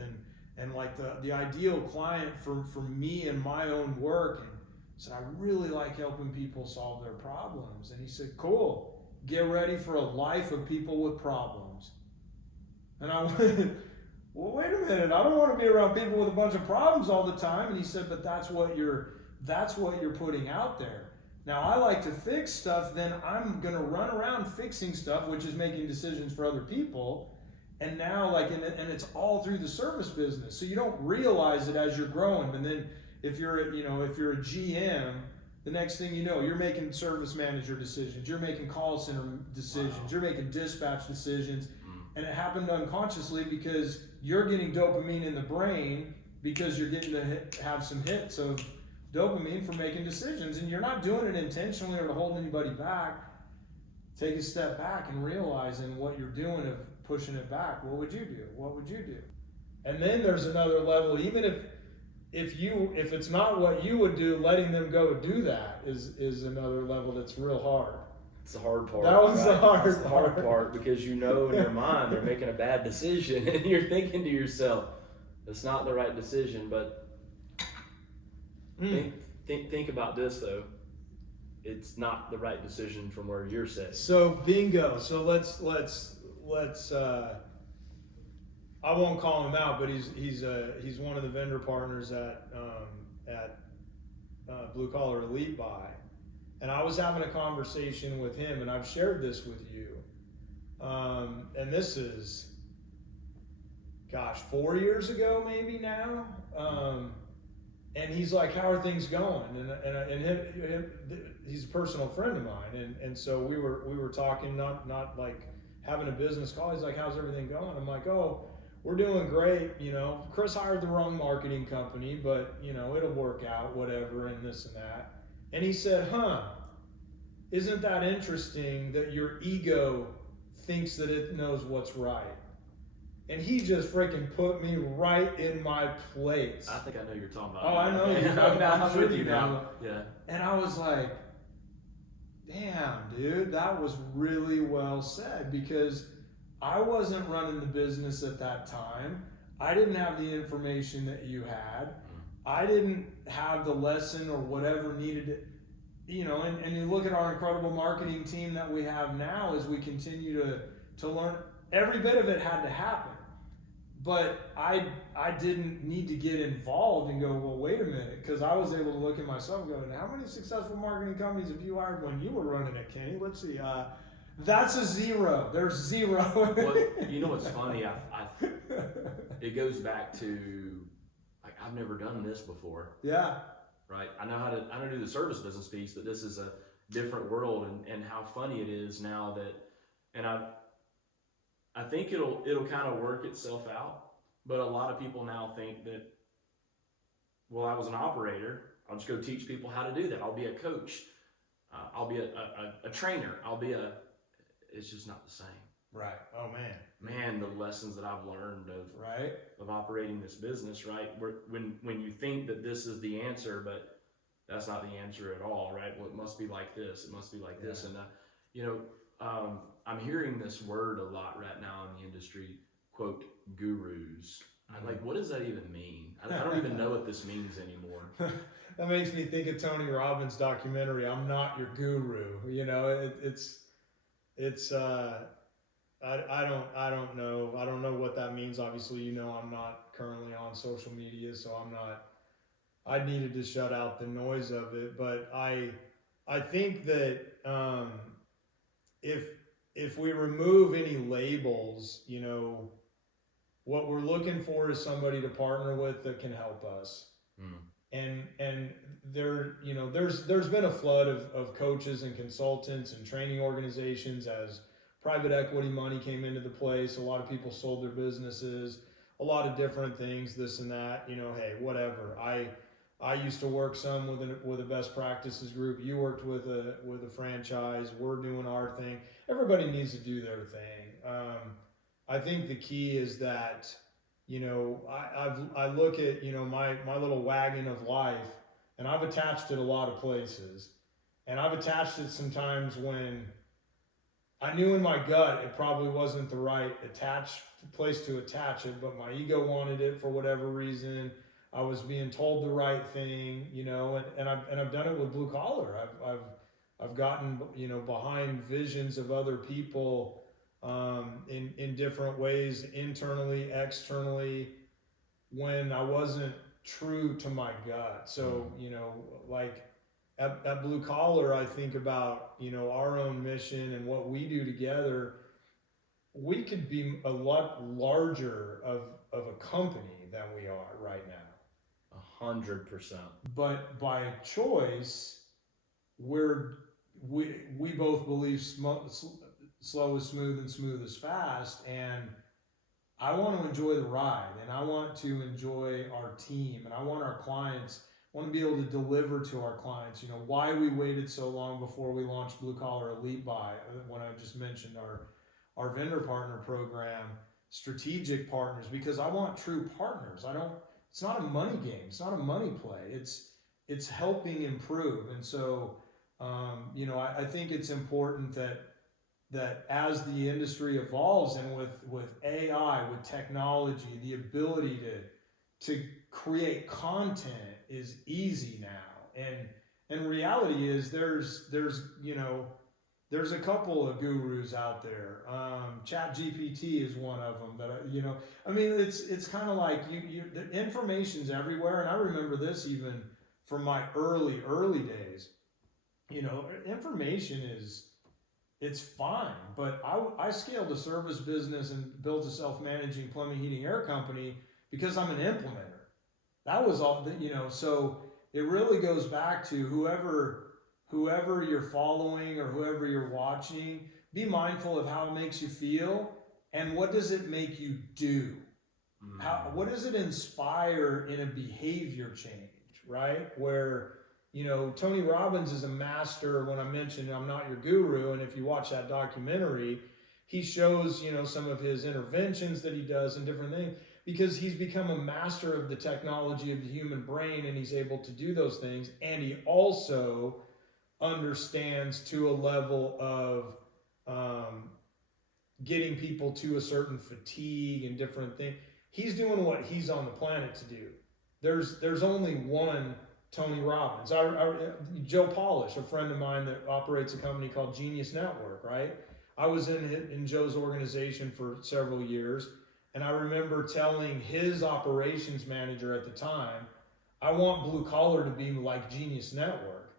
and like the ideal client for me and my own work. And said, I really like helping people solve their problems. And he said, cool, get ready for a life of people with problems. And I went, well, wait a minute, I don't want to be around people with a bunch of problems all the time. And he said, but that's what you're putting out there. Now I like to fix stuff, then I'm gonna run around fixing stuff, which is making decisions for other people. And now and it's all through the service business. So you don't realize it as you're growing. And then if you're a GM, the next thing you know, you're making service manager decisions, you're making call center decisions, you're making dispatch decisions. And it happened unconsciously because you're getting dopamine in the brain because you're getting to have some hits of dopamine for making decisions, and you're not doing it intentionally or to hold anybody back. Take a step back and realizing what you're doing of pushing it back. What would you do? What would you do? And then there's another level. Even if it's not what you would do, letting them go do that is another level that's real hard. It's the hard part. That was right? the hard That's the hard part because in your mind they're making a bad decision and you're thinking to yourself, it's not the right decision. But think about this though. It's not the right decision from where you're sitting. So bingo. So let's I won't call him out, but he's one of the vendor partners at Blue Collar Elite Buy. And I was having a conversation with him, and I've shared this with you. And this is, 4 years ago maybe now. And he's like, how are things going? And he's a personal friend of mine. And so we were talking, not like having a business call. He's like, how's everything going? I'm like, oh, we're doing great. Chris hired the wrong marketing company, but it'll work out, whatever, and this and that. And he said, isn't that interesting that your ego thinks that it knows what's right? And he just freaking put me right in my place. I think I know you're talking about. Oh, I know you know. I'm with you now. Yeah. And I was like, damn, dude, that was really well said, because I wasn't running the business at that time. I didn't have the information that you had. I didn't have the lesson or whatever needed to, and you look at our incredible marketing team that we have now as we continue to learn. Every bit of it had to happen. But I didn't need to get involved and go, well, wait a minute, because I was able to look at myself and go, how many successful marketing companies have you hired when you were running it, Kenny? Let's see. That's a zero. There's zero. Well, you know what's funny? It goes back to, I've never done this before. Yeah. Right. I know how to do the service business piece, but this is a different world, and how funny it is now that, and I think it'll kind of work itself out. But a lot of people now think that, well, I was an operator, I'll just go teach people how to do that. I'll be a coach. I'll be a trainer. It's just not the same. Right. Oh man. Man, the lessons that I've learned of operating this business, right? When you think that this is the answer, but that's not the answer at all, right? Well, it must be like this. It must be like this. And I'm hearing this word a lot right now in the industry, quote, gurus. I'm like, what does that even mean? I don't even know what this means anymore. That makes me think of Tony Robbins' documentary, I'm Not Your Guru. I don't know. I don't know what that means. Obviously, I'm not currently on social media, so I needed to shut out the noise of it. But I think that if we remove any labels, what we're looking for is somebody to partner with that can help us. And there's been a flood of coaches and consultants and training organizations as private equity money came into the place. A lot of people sold their businesses, a lot of different things, this and that. Hey, whatever. I used to work some with a best practices group. You worked with a franchise. We're doing our thing. Everybody needs to do their thing. I think the key is that I look at my little wagon of life, and I've attached it a lot of places, and I've attached it sometimes when I knew in my gut it probably wasn't the right place to attach it, but my ego wanted it for whatever reason. I was being told the right thing, and I've done it with blue collar. I've gotten behind visions of other people in different ways, internally, externally, when I wasn't true to my gut. So like at blue collar, I think about our own mission and what we do together. We could be a lot larger of a company than we are right now. 100%. But by choice, we both believe slow is smooth and smooth is fast, and I want to enjoy the ride, and I want to enjoy our team, and I want our clients, want to be able to deliver to our clients. Why we waited so long before we launched Blue Collar Elite Buy, when I just mentioned our vendor partner program, strategic partners, because I want true partners. It's not a money game. It's not a money play. It's helping improve. And so, I think it's important that as the industry evolves, and with AI, with technology, the ability to create content is easy now. And reality is there's a couple of gurus out there. ChatGPT is one of them that it's kind of like the information's everywhere. And I remember this even from my early days. Information it's fine, but I scaled a service business and built a self-managing plumbing, heating, air company because I'm an implementer. That was all so it really goes back to whoever you're following or whoever you're watching, be mindful of how it makes you feel and what does it make you do? What does it inspire in a behavior change, right? Where Tony Robbins is a master. When I mentioned I'm not your guru, and if you watch that documentary, he shows some of his interventions that he does and different things, because he's become a master of the technology of the human brain, and he's able to do those things. And he also understands to a level of getting people to a certain fatigue and different things. He's doing what he's on the planet to do. There's only one Tony Robbins. Joe Polish, a friend of mine that operates a company called Genius Network, right? I was in Joe's organization for several years, and I remember telling his operations manager at the time, I want Blue Collar to be like Genius Network.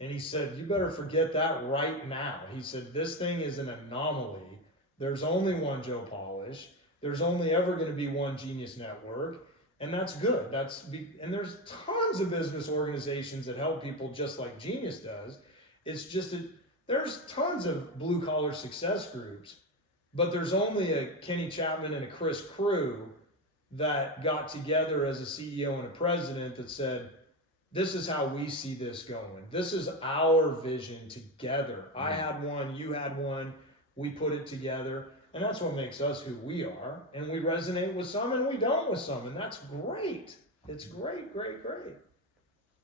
And he said, you better forget that right now. He said, this thing is an anomaly. There's only one Joe Polish. There's only ever going to be one Genius Network. And that's good. And there's tons of business organizations that help people just like Genius does. It's just there's tons of blue collar success groups, but there's only a Kenny Chapman and a Chris Crew that got together as a CEO and a president that said, this is how we see this going. This is our vision together. I had one, you had one, we put it together. And that's what makes us who we are. And we resonate with some and we don't with some. And that's great. It's great, great, great.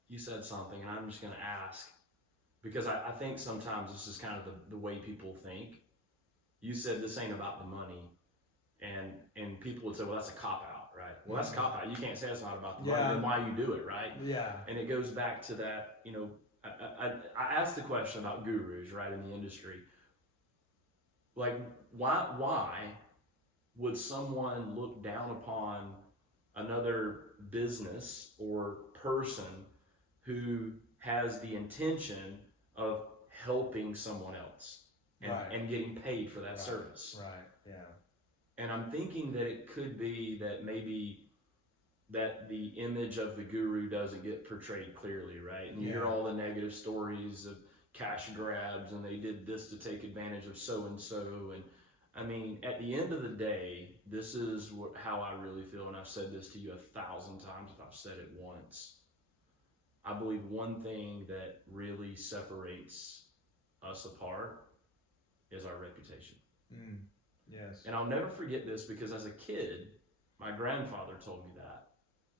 You said something, and I'm just going to ask, because I think sometimes this is kind of the way people think. You said this ain't about the money. And people would say, well, that's a cop-out, right? Well, that's a cop-out. You can't say it's not about the money. Then why you do it, right? Yeah. And it goes back to that, I asked the question about gurus, right, in the industry. Like, why would someone look down upon another business or person who has the intention of helping someone else and getting paid for that service? Right, yeah. And I'm thinking that it could be that maybe that the image of the guru doesn't get portrayed clearly, right? And you hear all the negative stories of cash grabs and they did this to take advantage of so and so. And I mean, at the end of the day, this is how I really feel, and I've said this to you 1,000 times if I've said it once. I believe one thing that really separates us apart is our reputation. Yes. And I'll never forget this, because as a kid, my grandfather told me that.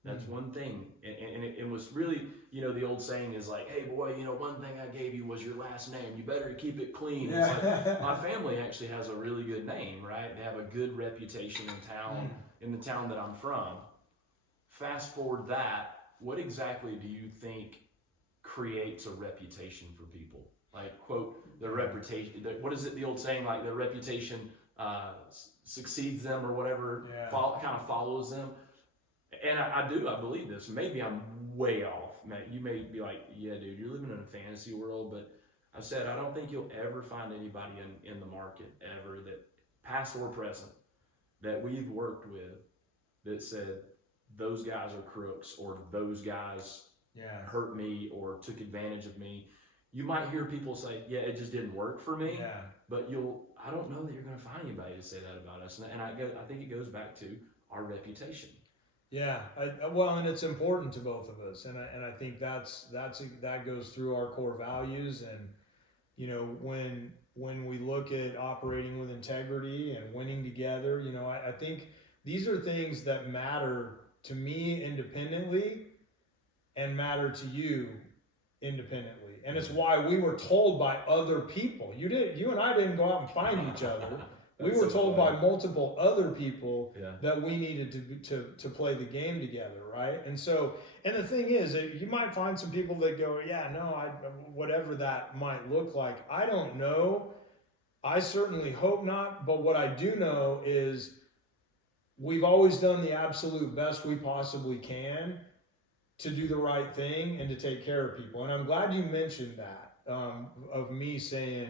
That's one thing. And it was really, you know, the old saying is like, hey boy, you know, one thing I gave you was your last name. You better keep it clean. It's like, my family actually has a really good name, right? They have a good reputation in town, in the town that I'm from. Fast forward that, what exactly do you think creates a reputation for people? Like, quote, the reputation, what is it, the old saying, like the reputation succeeds them or whatever, kind of follows them. And I believe this. Maybe I'm way off, man. You may be like, yeah, dude, you're living in a fantasy world, but I've said, I don't think you'll ever find anybody in the market ever, that past or present, that we've worked with that said, those guys are crooks, or those guys hurt me or took advantage of me. You might hear people say, yeah, it just didn't work for me, but I don't know that you're going to find anybody to say that about us. And I think it goes back to our reputation. Yeah, well, and it's important to both of us, and I think that goes through our core values. And you know, when we look at operating with integrity and winning together, you know, I think these are things that matter to me independently and matter to you independently. And it's why we were told by other people. You and I didn't go out and find each other. We were told by multiple other people that we needed to play the game together, right? And the thing is, you might find some people that go, yeah, no, whatever that might look like. I don't know. I certainly hope not. But what I do know is we've always done the absolute best we possibly can to do the right thing and to take care of people. And I'm glad you mentioned that, of me saying,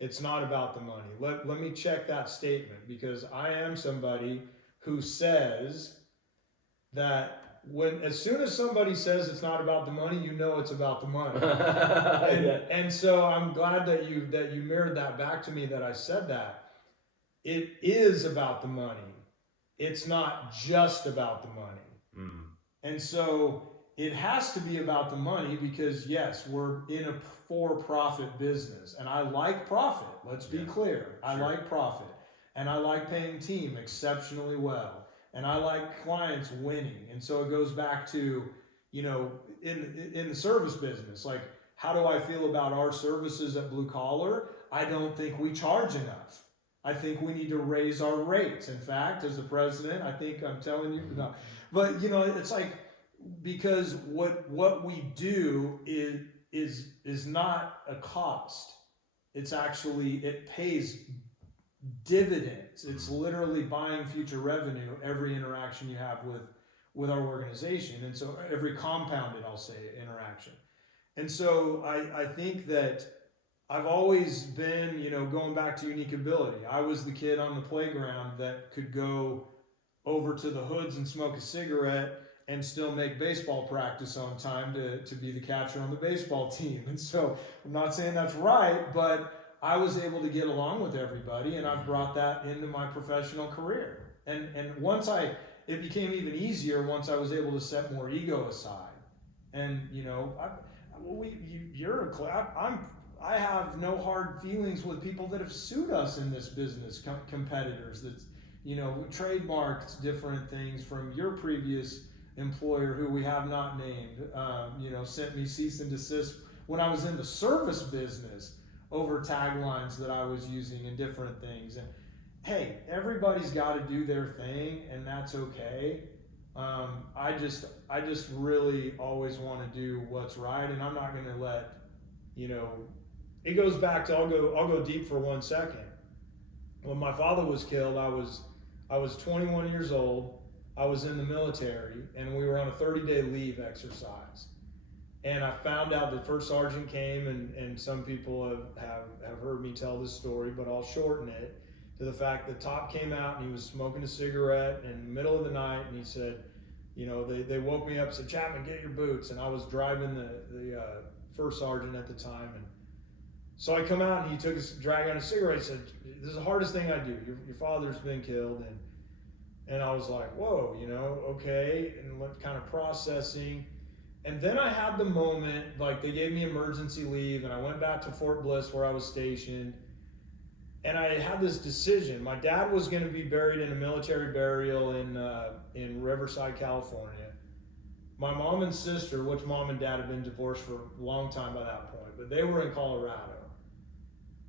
it's not about the money. Let me check that statement, because I am somebody who says that as soon as somebody says it's not about the money, you know it's about the money. And so I'm glad that you mirrored that back to me, that I said that. It is about the money. It's not just about the money. And so it has to be about the money, because yes, we're in a for-profit business, and I like profit. Let's be clear. I like profit, and I like paying team exceptionally well, and I like clients winning. And so it goes back to, you know, in the service business, like, how do I feel about our services at Blue Collar? I don't think we charge enough. I think we need to raise our rates. In fact, as the president, I think I'm telling you, no. But you know, it's like, because what we do is not a cost. It's actually, it pays dividends. It's literally buying future revenue every interaction you have with our organization. And so every compounded, I'll say, interaction. And so I think that I've always been, you know, going back to unique ability. I was the kid on the playground that could go over to the hoods and smoke a cigarette and still make baseball practice on time to be the catcher on the baseball team. And so I'm not saying that's right, but I was able to get along with everybody, and I've brought that into my professional career. And once it became even easier once I was able to set more ego aside. And you know, I have no hard feelings with people that have sued us in this business, competitors that, you know, trademarked different things from your previous employer, who we have not named, you know, sent me cease and desist when I was in the service business over taglines that I was using and different things. And hey, everybody's got to do their thing, and that's okay. I just really always want to do what's right, and I'm not going to let, you know, it goes back to, I'll go deep for 1 second. When my father was killed, I was 21 years old. I was in the military, and we were on a 30-day leave exercise. And I found out that First Sergeant came, and some people have heard me tell this story, but I'll shorten it to the fact that Top came out and he was smoking a cigarette in the middle of the night, and he said, you know, they woke me up and said, Chapman, get your boots. And I was driving the First Sergeant at the time, and So I come out and he took a drag on a cigarette. He said, "This is the hardest thing I do. Your father's been killed." And I was like, "Whoa, okay," and kind of processing. And then I had the moment, like they gave me emergency leave and I went back to Fort Bliss where I was stationed. And I had this decision. My dad was going to be buried in a military burial in Riverside, California. My mom and sister, which mom and dad had been divorced for a long time by that point, but they were in Colorado.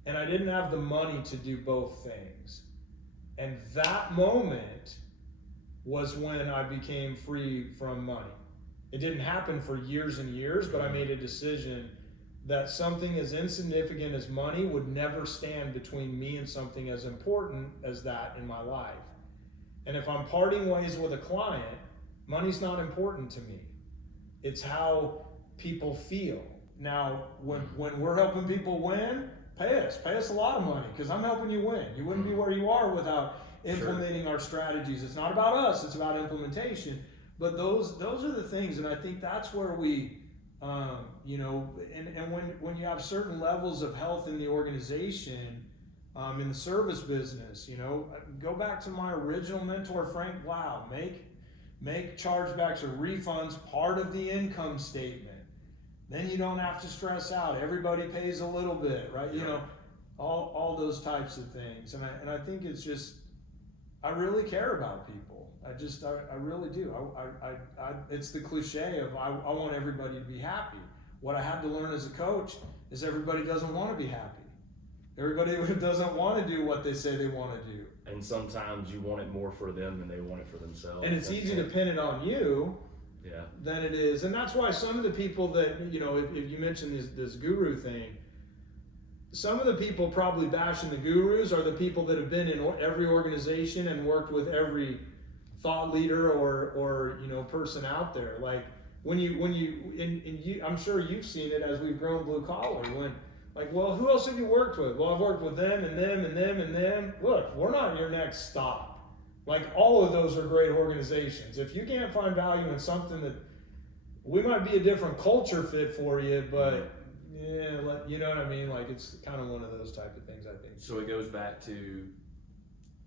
And I didn't have the money to do both things. And that moment was when I became free from money. It didn't happen for years and years, but I made a decision that something as insignificant as money would never stand between me and something as important as that in my life. And if I'm parting ways with a client, money's not important to me. It's how people feel. Now, when we're helping people win, pay us a lot of money because I'm helping you win. You wouldn't be where you are without implementing our strategies. It's not about us, it's about implementation. But those are the things, and I think that's where we, and when you have certain levels of health in the organization, in the service business, go back to my original mentor, Frank Blau, make chargebacks or refunds part of the income statement. Then you don't have to stress out. Everybody pays a little bit, right? All those types of things. And I think it's just, I really care about people. I really do. It's the cliche of I want everybody to be happy. What I had to learn as a coach is everybody doesn't want to be happy. Everybody doesn't want to do what they say they want to do. And sometimes you want it more for them than they want it for themselves. And it's easy to pin it on you than it is. And that's why some of the people that, if you mention this guru thing, some of the people probably bashing the gurus are the people that have been in every organization and worked with every thought leader or person out there. Like when you I'm sure you've seen it as we've grown blue collar. Well, who else have you worked with? Well, I've worked with them and them and them and them. Look, we're not your next stop. Like all of those are great organizations. If you can't find value in something that we might be a different culture fit for you, but you know what I mean? Like it's kind of one of those type of things, I think. So it goes back to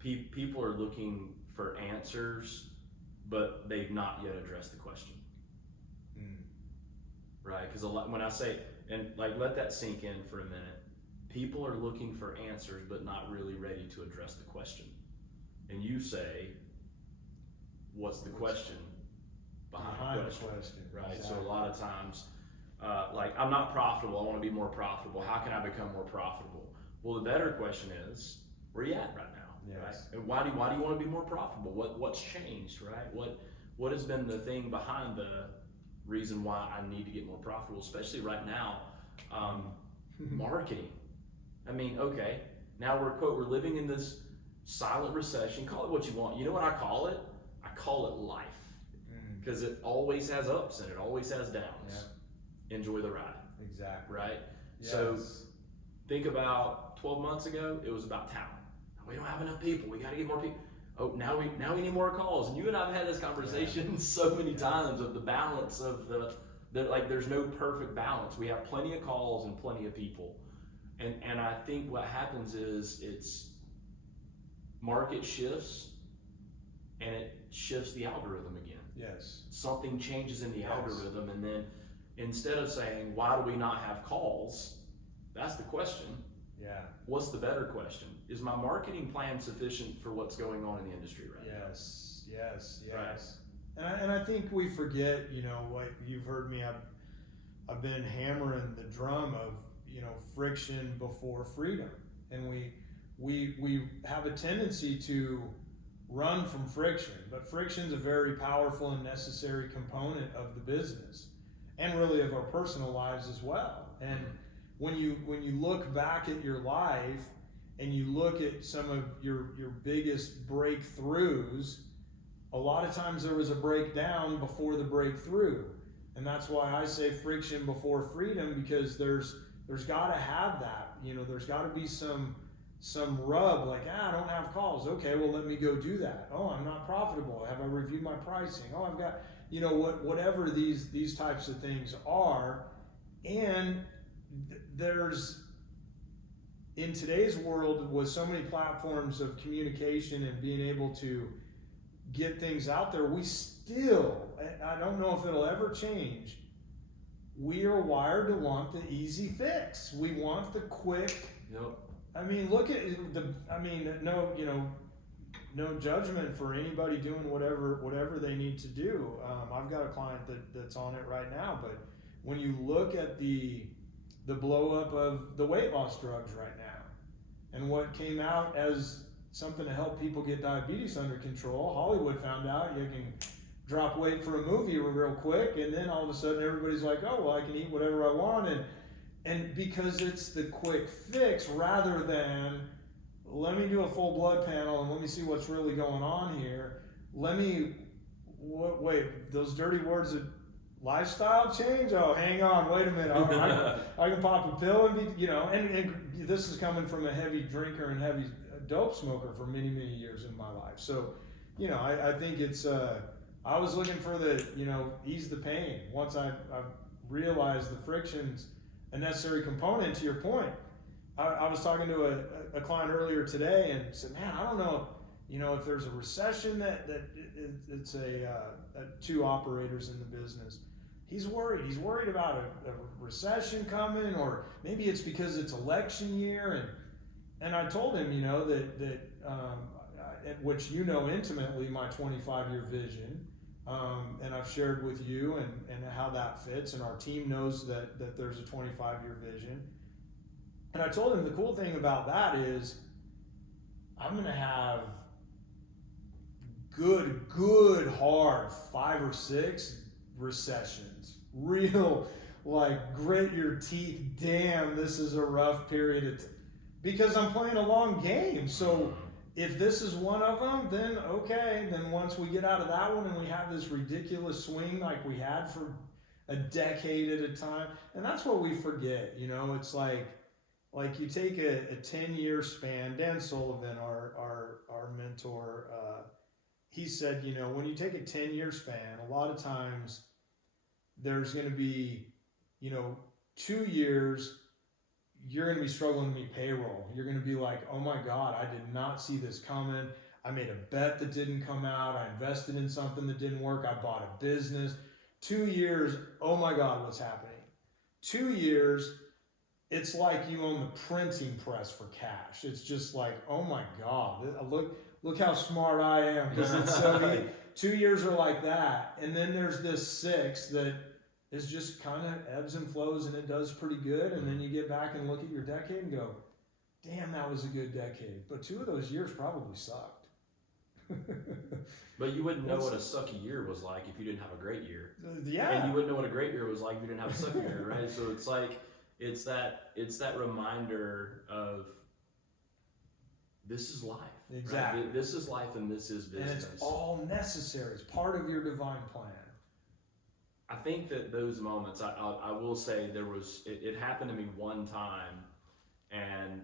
people are looking for answers, but they've not yet addressed the question. Right? Because when I say, and let that sink in for a minute, people are looking for answers, but not really ready to address the question. And you say, what's the question behind the question? Right? Exactly. So a lot of times, I'm not profitable, I want to be more profitable. How can I become more profitable? Well, the better question is, where are you at right now? Yes. Right? And why do you want to be more profitable? What's changed, right? What has been the thing behind the reason why I need to get more profitable, especially right now? Marketing. I mean, okay, now we're living in this silent recession. Call it what you want. You know what I call it? I call it life, because it always has ups and it always has downs. Yeah. Enjoy the ride. Exactly. Right. Yes. So think about 12 months ago, it was about talent. We don't have enough people. We got to get more people. Oh, now we need more calls. And you and I have had this conversation so many times of the balance of there's no perfect balance. We have plenty of calls and plenty of people. And I think what happens is it's market shifts and it shifts the algorithm again. Yes. Something changes in the algorithm, and then instead of saying, why do we not have calls? That's the question. Yeah. What's the better question? Is my marketing plan sufficient for what's going on in the industry right now? Yes. Right. And I think we forget, like you've heard me, I've been hammering the drum of, friction before freedom. And we have a tendency to run from friction, but friction's a very powerful and necessary component of the business and really of our personal lives as well. And when you look back at your life and you look at some of your biggest breakthroughs, a lot of times there was a breakdown before the breakthrough. And that's why I say friction before freedom, because there's got to have that. There's got to be some rub, like, I don't have calls. Okay, well, let me go do that. Oh, I'm not profitable. Have I reviewed my pricing? Oh, I've got, whatever these types of things are. And there's in today's world with so many platforms of communication and being able to get things out there, we still, I don't know if it'll ever change, we are wired to want the easy fix. We want the quick. Yep. I mean, look at no, no judgment for anybody doing whatever they need to do. I've got a client that's on it right now, but when you look at the blow up of the weight loss drugs right now, and what came out as something to help people get diabetes under control, Hollywood found out you can drop weight for a movie real quick, and then all of a sudden everybody's like, oh, well, I can eat whatever I want, and because it's the quick fix rather than let me do a full blood panel and let me see what's really going on here. Wait, those dirty words of lifestyle change? Oh, hang on, wait a minute. I can pop a pill and be, and this is coming from a heavy drinker and heavy dope smoker for many, many years in my life. So, I think it's, I was looking for the, ease the pain. Once I realized the friction's a necessary component, to your point. I was talking to a client earlier today and said, man, I don't know, if there's a recession that it's two operators in the business. He's worried. He's worried about a recession coming, or maybe it's because it's election year. And I told him, that which intimately my 25-year vision, and I've shared with you and how that fits, and our team knows that there's a 25-year vision. And I told him the cool thing about that is I'm going to have good, hard 5 or 6 recessions. Real, like, grit your teeth, damn, this is a rough period because I'm playing a long game. So if this is one of them, then okay. Then once we get out of that one and we have this ridiculous swing like we had for a decade at a time, and that's what we forget, it's like you take a 10-year span. Dan Sullivan, our mentor, he said, when you take a 10-year span, a lot of times there's going to be, 2 years, you're going to be struggling to meet payroll. You're going to be like, oh my God, I did not see this coming. I made a bet that didn't come out. I invested in something that didn't work. I bought a business. 2 years, oh my God, what's happening? 2 years, it's like you own the printing press for cash. It's just like, oh my God, look how smart I am. Because it's so 2 years are like that. And then there's this 6 that is just kind of ebbs and flows, and it does pretty good. And then you get back and look at your decade and go, damn, that was a good decade. But 2 of those years probably sucked. But you wouldn't know what a sucky year was like if you didn't have a great year. Yeah. And you wouldn't know what a great year was like if you didn't have a sucky year, right? So it's like, it's that reminder of this is life. Exactly. Right? This is life and this is business. And it's all necessary. It's part of your divine plan. I think that those moments, I will say it happened to me one time, and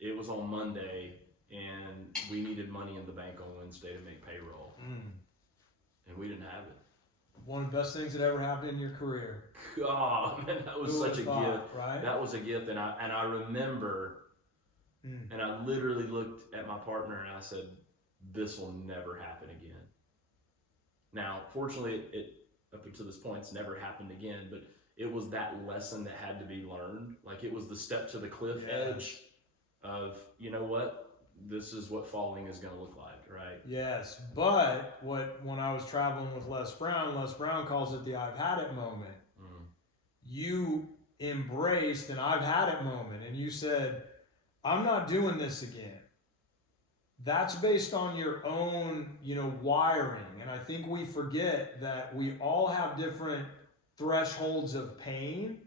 it was on Monday, and we needed money in the bank on Wednesday to make payroll. And we didn't have it. One of the best things that ever happened in your career. God, man, that was such a gift. Right? That was a gift, and I remember, and I literally looked at my partner and I said, "This will never happen again." Now, fortunately, it up until this point, it's never happened again. But it was that lesson that had to be learned. Like, it was the step to the cliff edge of, you know what, this is what falling is going to look like, right? Yes, but when I was traveling with Les Brown calls it the I've had it moment. You embraced an I've had it moment, and you said, I'm not doing this again. That's based on your own, wiring. And I think we forget that we all have different thresholds of pain.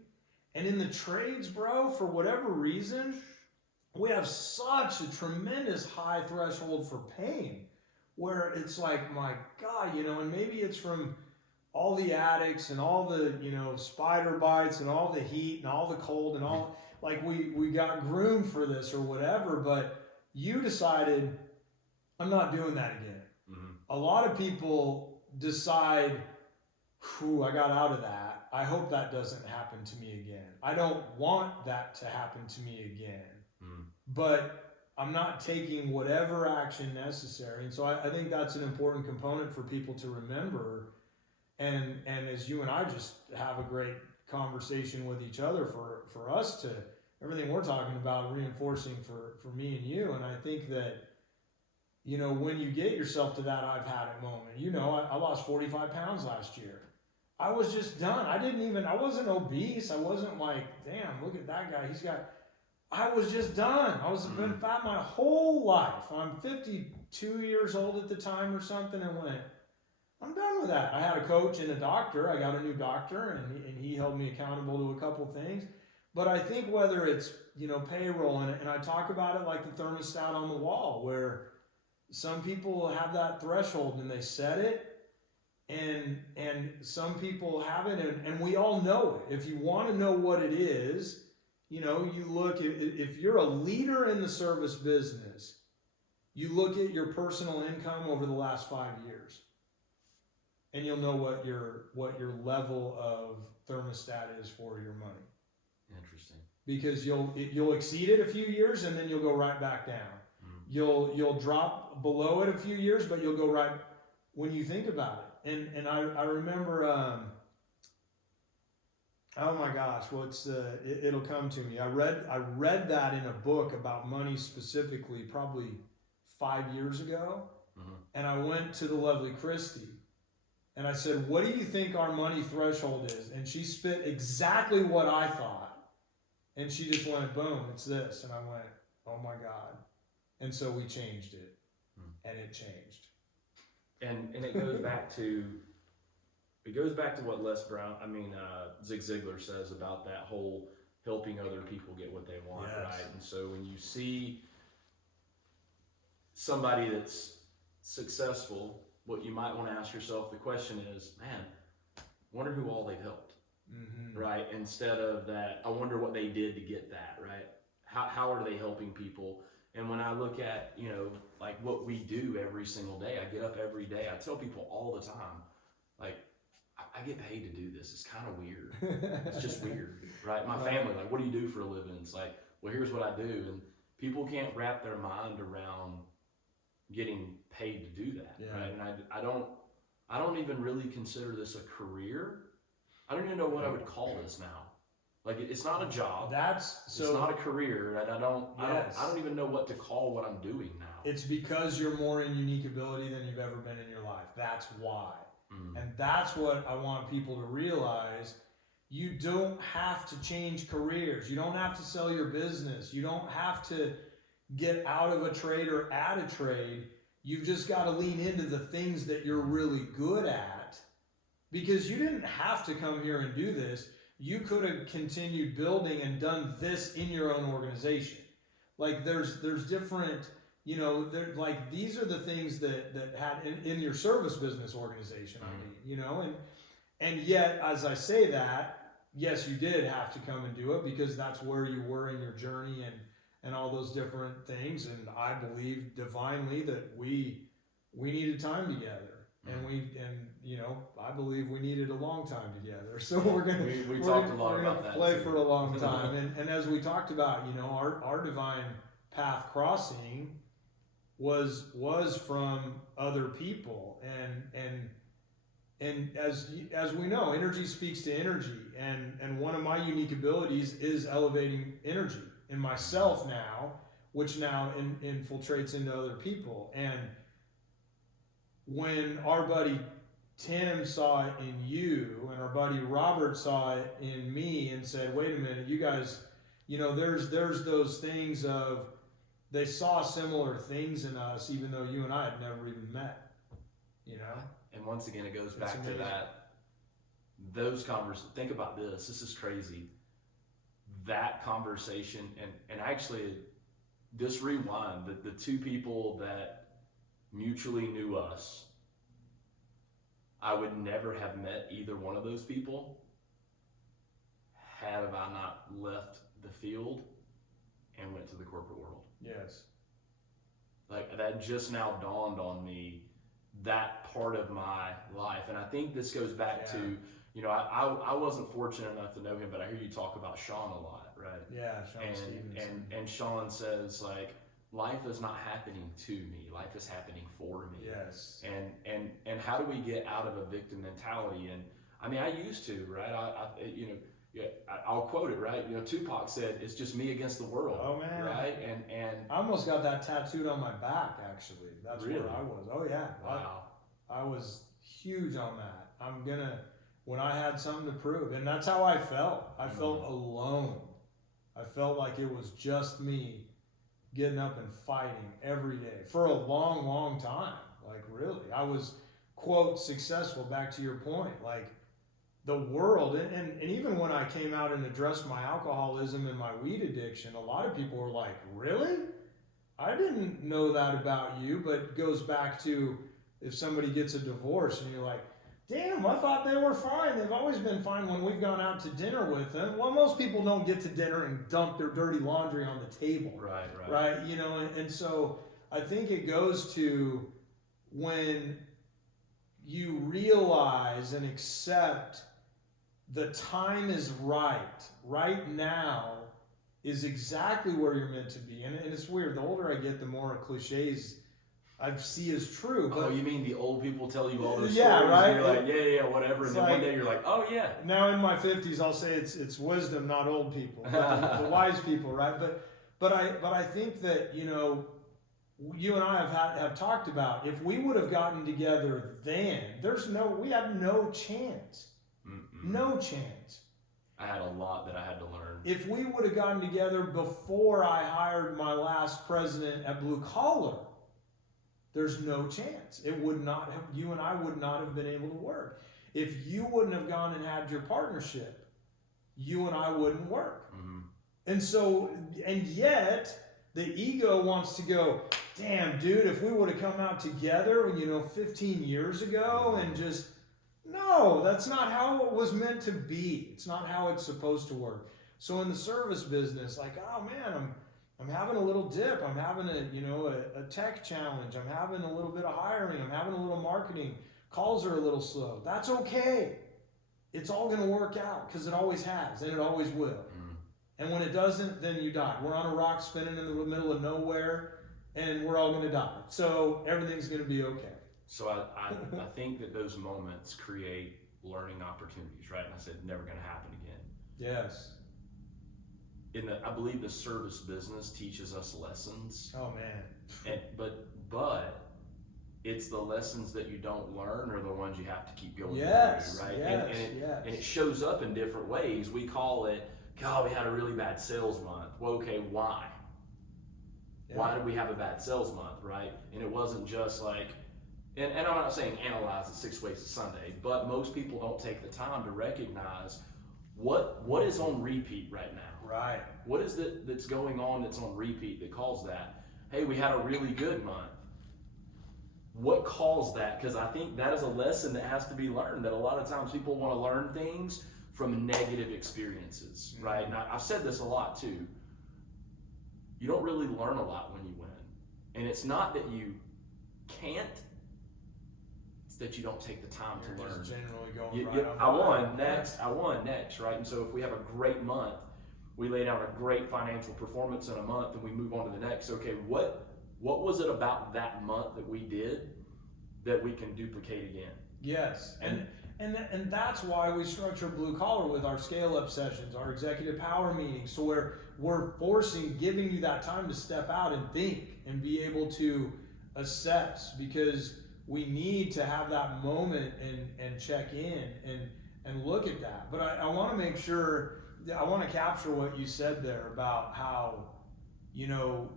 And in the trades, bro, for whatever reason, we have such a tremendous high threshold for pain where it's like, my God, and maybe it's from all the addicts and all the, spider bites and all the heat and all the cold and all, like we got groomed for this or whatever, but you decided, I'm not doing that again. A lot of people decide, I got out of that. I hope that doesn't happen to me again. I don't want that to happen to me again. But I'm not taking whatever action necessary. And so I think that's an important component for people to remember. And as you and I just have a great conversation with each other for us to, everything we're talking about reinforcing for me and you. And I think that, you know, when you get yourself to that I've had it moment, you know, I lost 45 pounds last year. I was just done. I wasn't obese. I wasn't like, damn, look at that guy. I was just done. I was been fat my whole life. I'm 52 years old at the time or something, and went, I'm done with that. I had a coach and a doctor. I got a new doctor, and he held me accountable to a couple things. But I think whether it's, you know, payroll, and I talk about it like the thermostat on the wall, where some people have that threshold and they set it, and some people have it, and we all know it. If you want to know what it is, you know, you look at, if you're a leader in the service business, you look at your personal income over the last 5 years, and you'll know what your level of thermostat is for your money. Interesting. Because you'll exceed it a few years, and then you'll go right back down. You'll drop below it a few years, but you'll go right when you think about it. And I remember, oh my gosh, it'll come to me. I read that in a book about money specifically, probably 5 years ago. And I went to the lovely Christy and I said, what do you think our money threshold is? And she spit exactly what I thought. And she just went, boom, it's this. And I went, oh my God. And so we changed it, and it changed. And it goes back to what Zig Ziglar says about that whole helping other people get what they want, Yes. right? And so when you see somebody that's successful, what you might want to ask yourself, the question is, man, wonder who all they've helped, right? Instead of that, I wonder what they did to get that, right? How are they helping people? And when I look at, you know, like what we do every single day, I get up every day, I tell people all the time, like, I get paid to do this. It's kind of weird. It's just weird, right? My family, like, what do you do for a living? It's like, well, here's what I do. And people can't wrap their mind around getting paid to do that, right? And I don't even really consider this a career. I don't even know what I would call this now. Like, it's not a job. It's not a career, and I don't even know what to call what I'm doing now. It's because you're more in unique ability than you've ever been in your life. That's why. And that's what I want people to realize. You don't have to change careers. You don't have to sell your business. You don't have to get out of a trade or add a trade. You've just got to lean into the things that you're really good at, because you didn't have to come here and do this. You could have continued building and done this in your own organization. Like there's different, you know, like these are the things that had in your service business organization. I mean, you know, and yet as I say that, yes, you did have to come and do it because that's where you were in your journey and all those different things. And I believe divinely that we needed time together. And you know, I believe we needed a long time together. So we're gonna play for a long time. and as we talked about, you know, our divine path crossing was from other people, and as we know, energy speaks to energy, and one of my unique abilities is elevating energy in myself now, which now infiltrates into other people. And when our buddy Tim saw it in you, and our buddy Robert saw it in me, and said, "Wait a minute, you guys, you know, there's those things of they saw similar things in us, even though you and I had never even met, you know." And once again, it goes back to that. Those conversations. Think about this. This is crazy. That conversation, and actually, just rewind the two people that mutually knew us. I would never have met either one of those people had I not left the field and went to the corporate world. Yes. Like that just now dawned on me, that part of my life. And I think this goes back to, you know, I wasn't fortunate enough to know him, but I hear you talk about Sean a lot, right? Yeah, Sean Stevenson. And Sean says, like, life is not happening to me, life is happening for me. Yes. And how do we get out of a victim mentality? And I mean, I used to, right? You know, yeah, I'll quote it, right? You know, Tupac said, "It's just me against the world." Oh man. Right? And I almost got that tattooed on my back. Actually, that's really? where I was. Oh yeah. Wow. I was huge on that. When I had something to prove, and that's how I felt. I felt alone. I felt like it was just me getting up and fighting every day for a long, long time. Like really, I was, quote, successful, back to your point, like the world. And even when I came out and addressed my alcoholism and my weed addiction, a lot of people were like, really? I didn't know that about you. But it goes back to, if somebody gets a divorce and you're like, damn, I thought they were fine. They've always been fine when we've gone out to dinner with them. Well, most people don't get to dinner and dump their dirty laundry on the table. Right. You know, and so I think it goes to when you realize and accept the time is right now is exactly where you're meant to be. And it's weird. The older I get, the more cliches I see as true. But oh, you mean the old people tell you all those yeah, stories? right? And you're like, yeah, whatever. And then like, one day you're like, oh yeah. Now in my 50s, I'll say it's wisdom, not old people, the wise people, right? But I think that, you know, you and I have talked about, if we would have gotten together then, we had no chance. No chance. I had a lot that I had to learn. If we would have gotten together before I hired my last president at Blue Collar, there's no chance. It would not have, you and I would not have been able to work. If you wouldn't have gone and had your partnership, you and I wouldn't work. And so, and yet, the ego wants to go, damn, dude, if we would have come out together, 15 years ago and just, no, that's not how it was meant to be. It's not how it's supposed to work. So in the service business, like, oh man, I'm having a little dip. I'm having a tech challenge. I'm having a little bit of hiring. I'm having a little marketing. Calls are a little slow. That's okay. It's all going to work out because it always has and it always will. And when it doesn't, then you die. We're on a rock spinning in the middle of nowhere and we're all going to die. So everything's going to be okay. So I think that those moments create learning opportunities, right? And I said, never going to happen again. Yes. I believe the service business teaches us lessons. Oh man. But it's the lessons that you don't learn are the ones you have to keep going through, right? Yes, and it shows up in different ways. We call it, God, we had a really bad sales month. Well, okay, why? Yeah. Why did we have a bad sales month, right? And it wasn't just like, and I'm not saying analyze it 6 ways to Sunday, but most people don't take the time to recognize what is on repeat right now. Right. What is it that's going on that's on repeat that caused that? Hey, we had a really good month. What caused that? Because I think that is a lesson that has to be learned, that a lot of times people want to learn things from negative experiences, right? And I've said this a lot too. You don't really learn a lot when you win. And it's not that you can't, it's that you don't take the time to learn. Just generally going I won next, right? And so if we have a great month, we lay down a great financial performance in a month and we move on to the next. Okay, what was it about that month that we did that we can duplicate again? Yes, and that's why we structure Blue Collar with our scale-up sessions, our executive power meetings, so we're giving you that time to step out and think and be able to assess, because we need to have that moment and check in and look at that. But I want to make sure, I want to capture what you said there about how, you're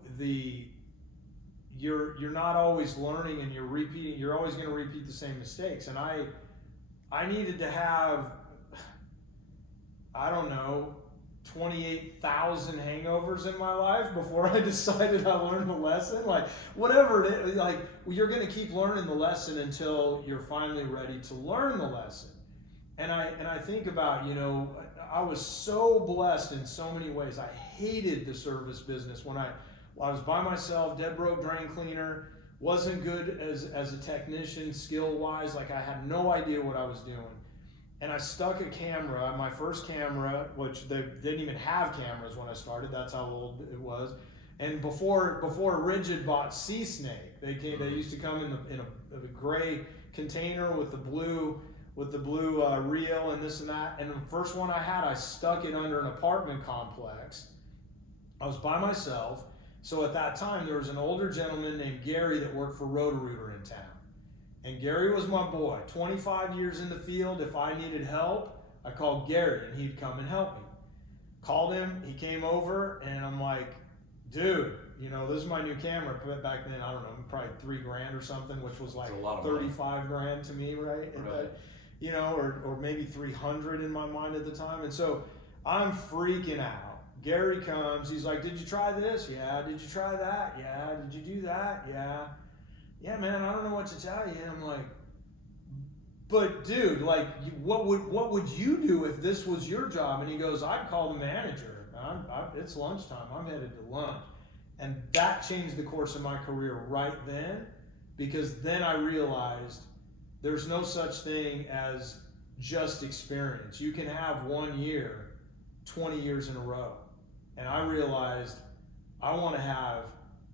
not always learning and you're always going to repeat the same mistakes. And I needed to have, 28,000 hangovers in my life before I decided I learned the lesson. Like, whatever it is, like, you're going to keep learning the lesson until you're finally ready to learn the lesson. And I think about, I was so blessed in so many ways. I hated the service business when I was by myself, dead broke drain cleaner, wasn't good as a technician skill-wise, like I had no idea what I was doing. and I stuck a camera, my first camera, which they didn't even have cameras when I started. That's how old it was. And before Rigid bought Sea Snake, they used to come in a gray container with the blue reel and this and that. And the first one I had, I stuck it under an apartment complex. I was by myself. So at that time, there was an older gentleman named Gary that worked for Roto-Rooter in town. And Gary was my boy. 25 years in the field. If I needed help, I called Gary and he'd come and help me. Called him, he came over, and I'm like, dude, you know, this is my new camera. Back then, I don't know, probably $3,000 or something, which was like 35 grand to me, right? You know, or maybe 300 in my mind at the time. And so I'm freaking out. Gary comes, he's like, did you try this? Yeah. Did you try that? Yeah. Did you do that? Yeah. Yeah, man, I don't know what to tell you. And I'm like, but dude, like, what would you do if this was your job? And he goes, I'd call the manager. It's lunchtime. I'm headed to lunch. And that changed the course of my career right then, because then I realized there's no such thing as just experience. You can have 1 year, 20 years in a row. And I realized I want to have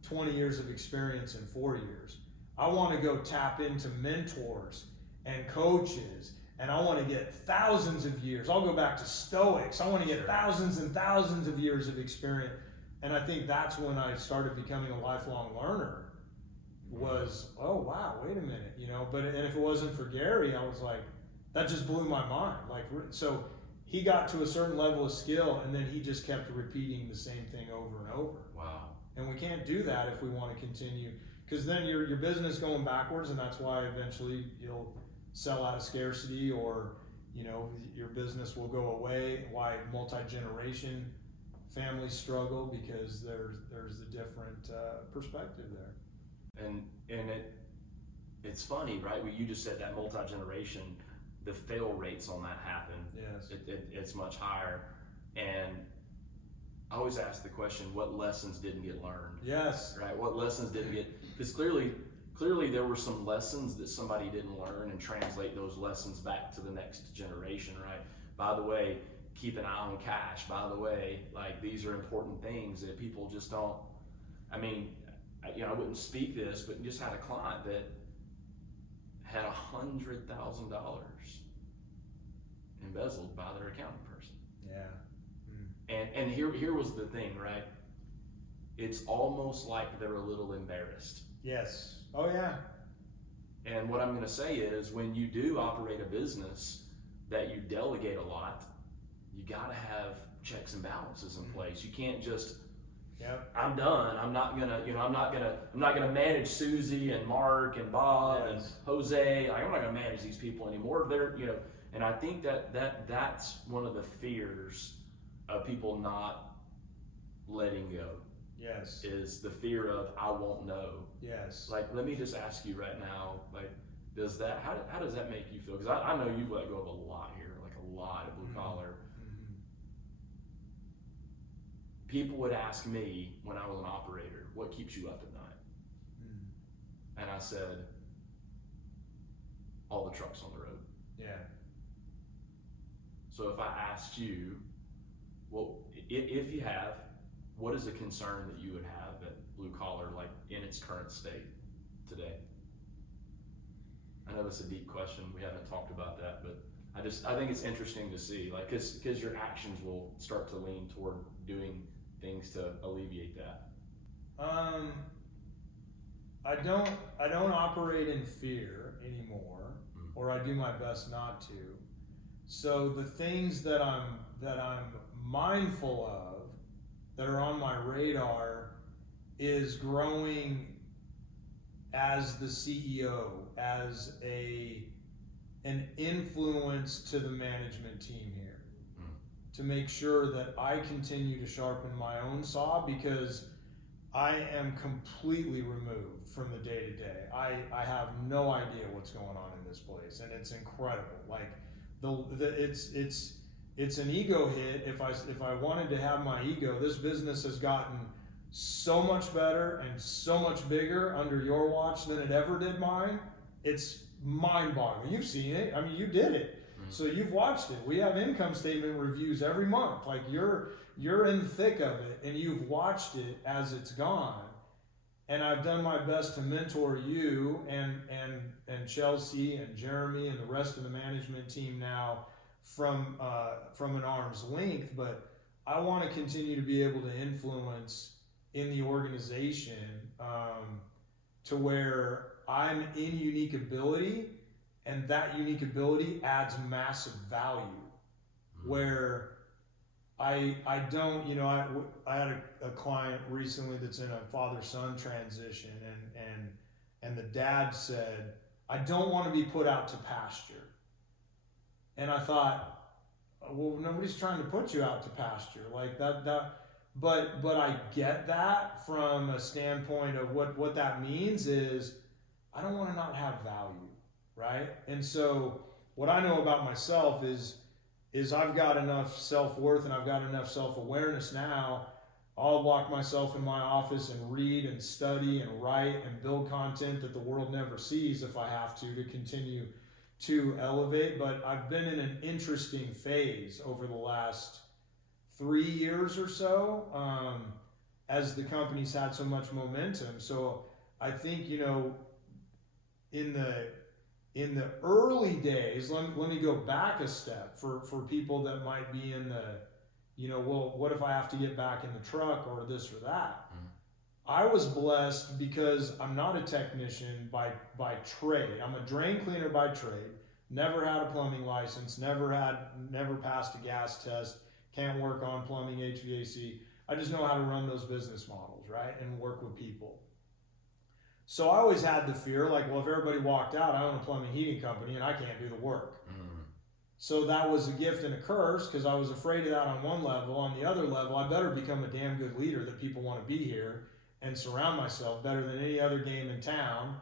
20 years of experience in 4 years. I want to go tap into mentors and coaches, and I want to get thousands of years. I'll go back to Stoics. I want to get thousands and thousands of years of experience. And I think that's when I started becoming a lifelong learner. Was, oh wow, wait a minute, you know. And if it wasn't for Gary, I was like, that just blew my mind. Like, so he got to a certain level of skill, and then he just kept repeating the same thing over and over. Wow. And we can't do that if we want to continue, because then your business going backwards, and that's why eventually you'll sell out of scarcity, or you know, your business will go away. Why multi-generation families struggle, because there's a different perspective there. And it's funny, right? You just said that multi-generation, the fail rates on that happen. Yes. It's much higher. And I always ask the question, what lessons didn't get learned? Yes. Right? What lessons didn't get, because clearly there were some lessons that somebody didn't learn, and translate those lessons back to the next generation, right? By the way, keep an eye on cash. By the way, like, these are important things that people just don't, I mean, you know, I wouldn't speak this, but just had a client that had $100,000 embezzled by their accounting person. Yeah. And here was the thing, right? It's almost like they're a little embarrassed. Yes. Oh yeah. And what I'm going to say is, when you do operate a business that you delegate a lot, you got to have checks and balances in place. You can't just, yep, I'm done. I'm not gonna manage Susie and Mark and Bob and Jose. I'm not gonna manage these people anymore. They're, you know, and I think that's one of the fears of people not letting go. Yes. Is the fear of, I won't know. Yes. Like, let me just ask you right now, like, how does that make you feel? Because I know you've let go of a lot here, like a lot of blue collar. People would ask me when I was an operator, what keeps you up at night? And I said, all the trucks on the road. Yeah. So if I asked you, well, if you have, what is a concern that you would have at blue collar, like in its current state today? I know that's a deep question. We haven't talked about that, but I think it's interesting to see, like, because your actions will start to lean toward doing things to alleviate that. I don't operate in fear anymore, or I do my best not to. So the things that I'm mindful of, that are on my radar, is growing as the CEO, as an influence to the management team here, to make sure that I continue to sharpen my own saw, because I am completely removed from the day to day. I have no idea what's going on in this place, and it's incredible. Like it's an ego hit. If I wanted to have my ego, this business has gotten so much better and so much bigger under your watch than it ever did mine. It's mind-boggling. You've seen it. I mean, you did it. So you've watched it. We have income statement reviews every month. Like you're in the thick of it, and you've watched it as it's gone. And I've done my best to mentor you and Chelsea and Jeremy and the rest of the management team now from an arm's length. But I want to continue to be able to influence in the organization to where I'm in unique ability, and that unique ability adds massive value. Where I don't, I had a client recently that's in a father-son transition, and the dad said, I don't want to be put out to pasture. And I thought, well, nobody's trying to put you out to pasture like that. But I get that from a standpoint of what that means is I don't want to not have value, right? And so what I know about myself is I've got enough self-worth and I've got enough self-awareness now. I'll lock myself in my office and read and study and write and build content that the world never sees if I have to continue to elevate. But I've been in an interesting phase over the last 3 years or so as the company's had so much momentum. So I think, in the early days, let me go back a step for people that might be in the, well, what if I have to get back in the truck or this or that? I was blessed because I'm not a technician by trade. I'm a drain cleaner by trade. Never had a plumbing license. Never passed a gas test. Can't work on plumbing, HVAC. I just know how to run those business models, right? And work with people. So I always had the fear, like, well, if everybody walked out, I own a plumbing heating company and I can't do the work. So that was a gift and a curse because I was afraid of that on one level. On the other level, I better become a damn good leader that people want to be here and surround myself better than any other game in town.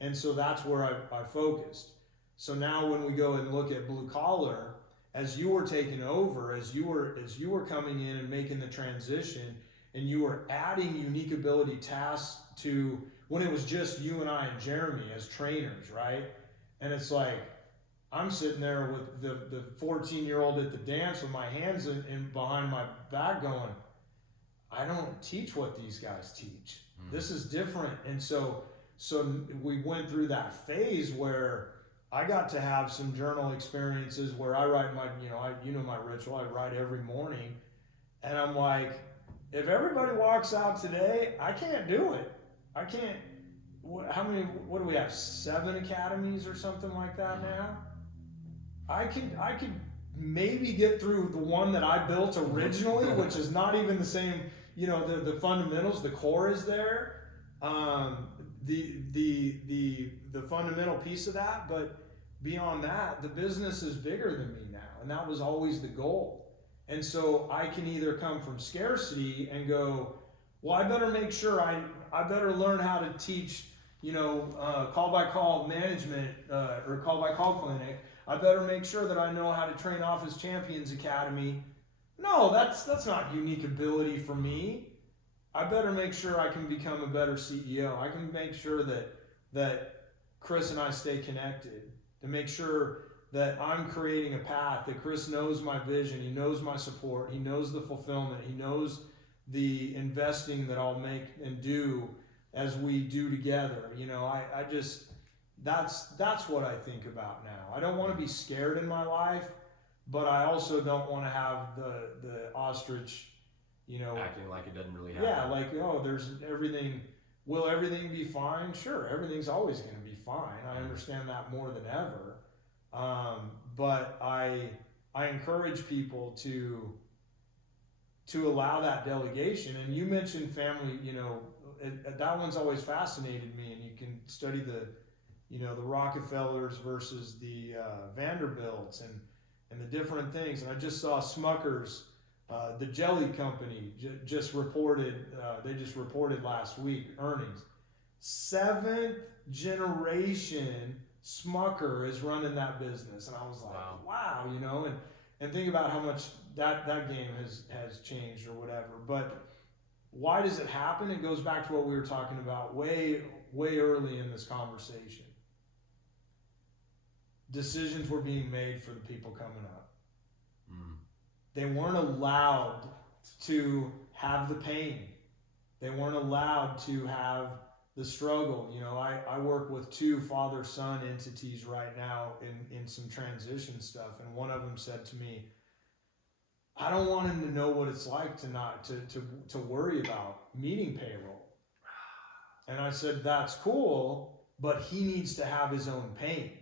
And so that's where I focused. So now when we go and look at blue collar, as you were taking over, as you were coming in and making the transition, and you were adding unique ability tasks to when it was just you and I and Jeremy as trainers, right? And it's like, I'm sitting there with the 14-year-old at the dance with my hands in behind my back going, I don't teach what these guys teach. This is different. And so we went through that phase where I got to have some journal experiences where I write my, my ritual, I write every morning. And I'm like, if everybody walks out today, I can't do it. I can't. What do we have? 7 academies or something like that now? I could maybe get through the one that I built originally, which is not even the same, the fundamentals, the core is there. The fundamental piece of that, but beyond that, the business is bigger than me now, and that was always the goal. And so I can either come from scarcity and go, well, I better make sure I better learn how to teach, call by call management or call by call clinic. I better make sure that I know how to train Office Champions Academy. No, that's not unique ability for me. I better make sure I can become a better CEO. I can make sure that Chris and I stay connected, to make sure that I'm creating a path, that Chris knows my vision, he knows my support, he knows the fulfillment, he knows the investing that I'll make and do as we do together. I just, that's what I think about now. I don't want to be scared in my life, but I also don't want to have the ostrich, acting like it doesn't really happen. Yeah, like, there's everything. Will everything be fine? Sure, everything's always going to be fine. I understand that more than ever. But I encourage people to allow that delegation. And you mentioned family, that one's always fascinated me. And you can study the Rockefellers versus the Vanderbilts and the different things. And I just saw Smucker's, the jelly company just reported, they just reported last week earnings. 7th generation Smucker is running that business. And I was like, wow, and think about how much that game has changed or whatever. But why does it happen? It goes back to what we were talking about way early in this conversation. decisions were being made for the people coming up. Mm. They weren't allowed to have the pain. They weren't allowed to have the struggle. You know, I work with 2 father-son entities right now in some transition stuff, and one of them said to me, I don't want him to know what it's like to worry about meeting payroll. And I said, that's cool, but he needs to have his own pain.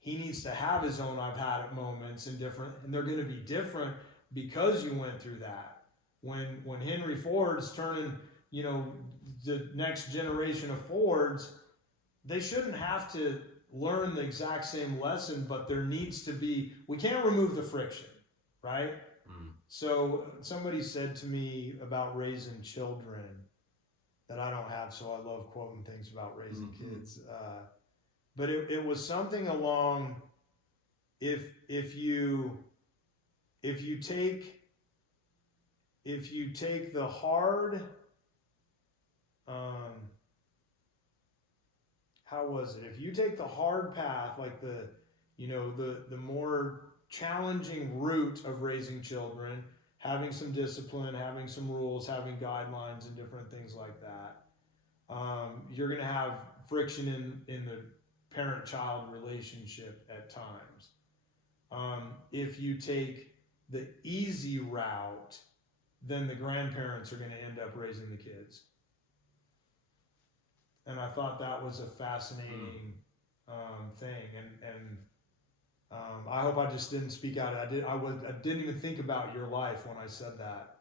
He needs to have his own I've had it moments and they're going to be different because you went through that. When Henry Ford's turning, you know, the next generation of Fords, they shouldn't have to learn the exact same lesson, but there needs to be, we can't remove the friction, right? Mm. So somebody said to me about raising children that I don't have, so I love quoting things about raising kids. But it was something along, if you take the hard, how was it? If you take the hard path, like the more challenging route of raising children, having some discipline, having some rules, having guidelines and different things like that, you're going to have friction in the parent-child relationship at times. If you take the easy route, then the grandparents are going to end up raising the kids. And I thought that was a fascinating thing. And I hope I just didn't speak out. I didn't even think about your life when I said that.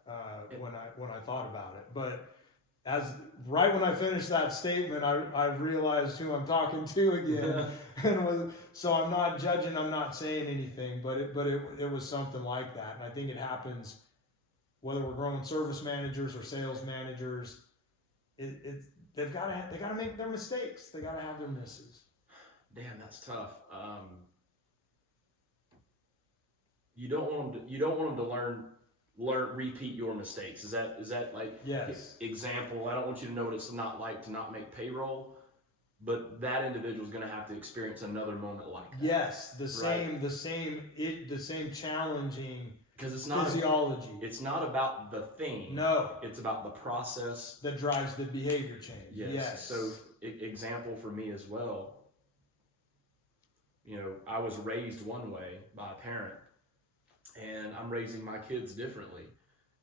When I thought about it, but right when I finished that statement, I realized who I'm talking to again, so I'm not judging, I'm not saying anything, but it was something like that, and I think it happens whether we're growing service managers or sales managers. They've got to make their mistakes, they got to have their misses. Damn, that's tough. You don't want them to learn repeat your mistakes. Is that like yes. Example? I don't want you to know what it's not like to not make payroll, but that individual is going to have to experience another moment like that. Yes, the same challenging because it's not physiology. It's not about the thing. No, it's about the process that drives the behavior change. Yes. So example for me as well. You know, I was raised one way by a parent. And I'm raising my kids differently.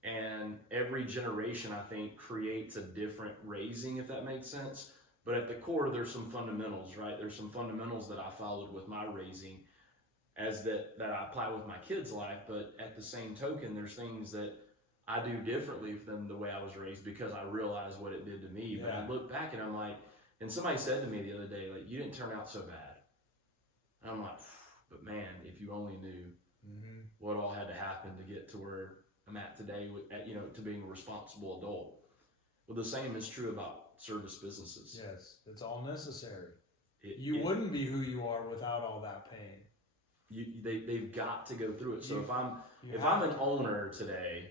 And every generation, I think, creates a different raising, if that makes sense. But at the core, there's some fundamentals, right? There's some fundamentals that I followed with my raising that I apply with my kids' life. But at the same token, there's things that I do differently than the way I was raised because I realize what it did to me. Yeah. But I look back and I'm like, and somebody said to me the other day, like, you didn't turn out so bad. And I'm like, but man, if you only knew what all had to happen to get to where I'm at today, to being a responsible adult. Well, the same is true about service businesses. Yes, it's all necessary. You wouldn't be who you are without all that pain. They've got to go through it. So if I'm an owner today,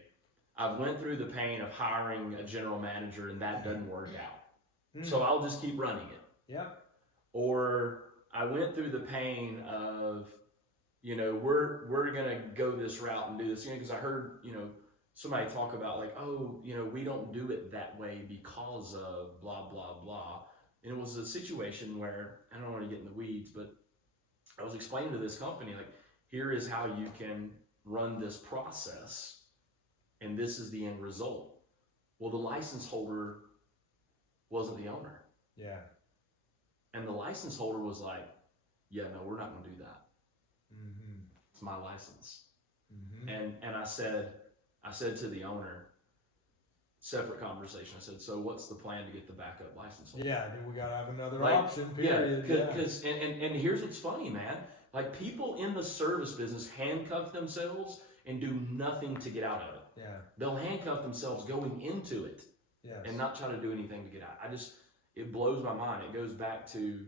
I've went through the pain of hiring a general manager and that doesn't work out. So I'll just keep running it. Yep. Or I went through the pain of, we're gonna go this route and do this, because I heard, somebody talk about like, oh, we don't do it that way because of blah, blah, blah. And it was a situation where, I don't want to get in the weeds, but I was explaining to this company, like, here is how you can run this process and this is the end result. Well, the license holder wasn't the owner. Yeah. And the license holder was like, yeah, no, we're not gonna do that. It's my license. And I said to the owner, separate conversation, I said, so what's the plan to get the backup license holder? Yeah, we gotta have another option, period. Because and here's what's funny, man. Like, people in the service business handcuff themselves and do nothing to get out of it. Yeah. They'll handcuff themselves going into it. Yes. And not try to do anything to get out. It blows my mind. It goes back to,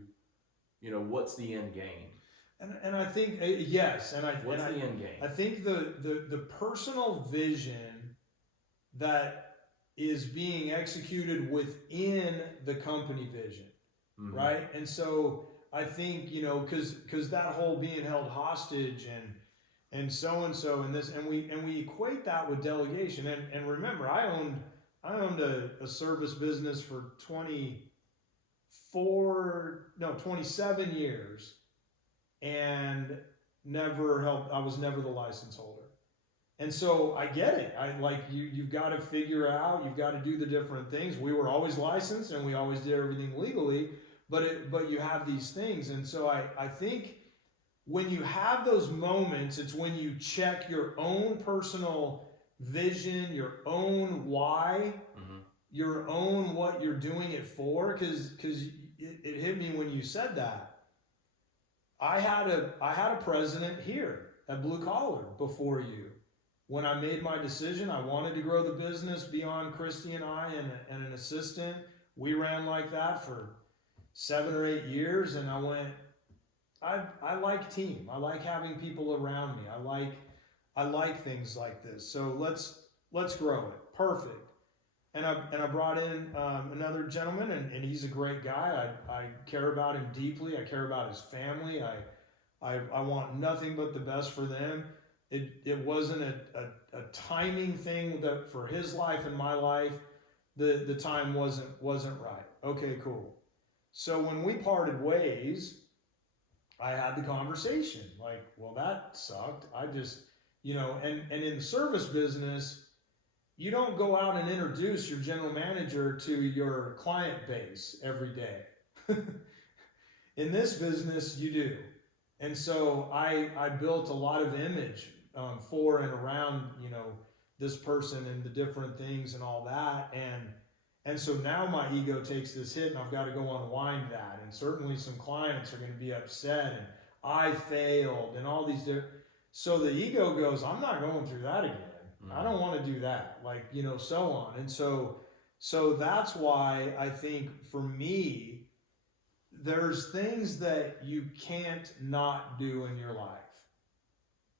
what's the end game? And I think, yes. What's the end game? I think the personal vision that is being executed within the company vision, right? And so I think, you know, cause that whole being held hostage and so and this, and we equate that with delegation. And remember, I owned a service business for 27 years, and I was never the license holder. And so I get it. I like you've got to figure out, you've got to do the different things. We were always licensed and we always did everything legally, but you have these things. And so I think when you have those moments, it's when you check your own personal vision, your own why, your own what you're doing it for. Cause it hit me when you said that. I had a president here at Blue Collar before you. When I made my decision, I wanted to grow the business beyond Christy and I and an assistant. We ran like that for 7 or 8 years, and I went, I like team. I like having people around me. I like things like this. So let's grow it. Perfect. And I brought in another gentleman, and he's a great guy. I care about him deeply. I care about his family. I want nothing but the best for them. It wasn't a timing thing that for his life and my life, the time wasn't right. Okay, cool. So when we parted ways, I had the conversation like, well, that sucked. I just, you know, and in the service business, you don't go out and introduce your general manager to your client base every day. In this business, you do. And so I built a lot of image for and around, you know, this person and the different things and all that. And so now my ego takes this hit and I've got to go unwind that. And certainly some clients are going to be upset and I failed and all these different. So the ego goes, I'm not going through that again. I don't want to do that. Like, you know, so on. And so that's why I think for me, there's things that you can't not do in your life.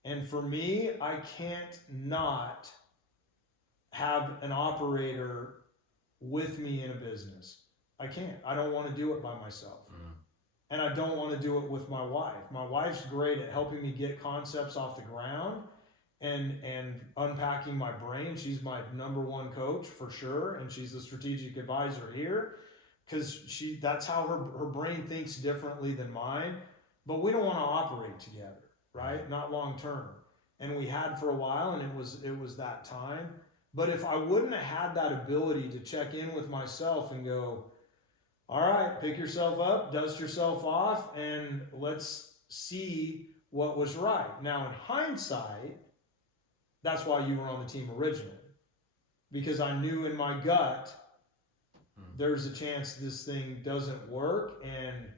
And for me, I can't not have an operator with me in a business. I can't. I don't want to do it by myself. And I don't want to do it with my wife. My wife's great at helping me get concepts off the ground and unpacking my brain. She's my number one coach for sure. And she's the strategic advisor here because that's how her brain thinks differently than mine. But we don't want to operate together, right? Not long term. And we had for a while, and it was that time. But if I wouldn't have had that ability to check in with myself and go, all right, pick yourself up, dust yourself off, and let's see what was right. Now, in hindsight, that's why you were on the team originally. Because I knew in my gut, there's a chance this thing doesn't work. And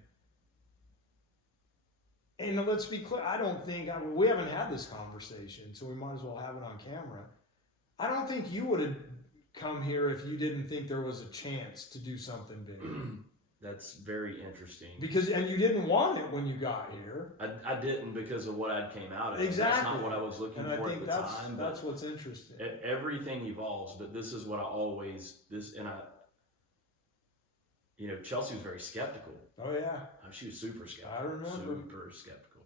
let's be clear, we haven't had this conversation, so we might as well have it on camera. I don't think you would have come here if you didn't think there was a chance to do something big. That's very interesting. And you didn't want it when you got here. I didn't because of what I came out of. Exactly. That's not what I was looking for at the time. That's what's interesting. Everything evolves, but this is what Chelsea was very skeptical. Oh yeah. She was super skeptical. I remember. Super skeptical.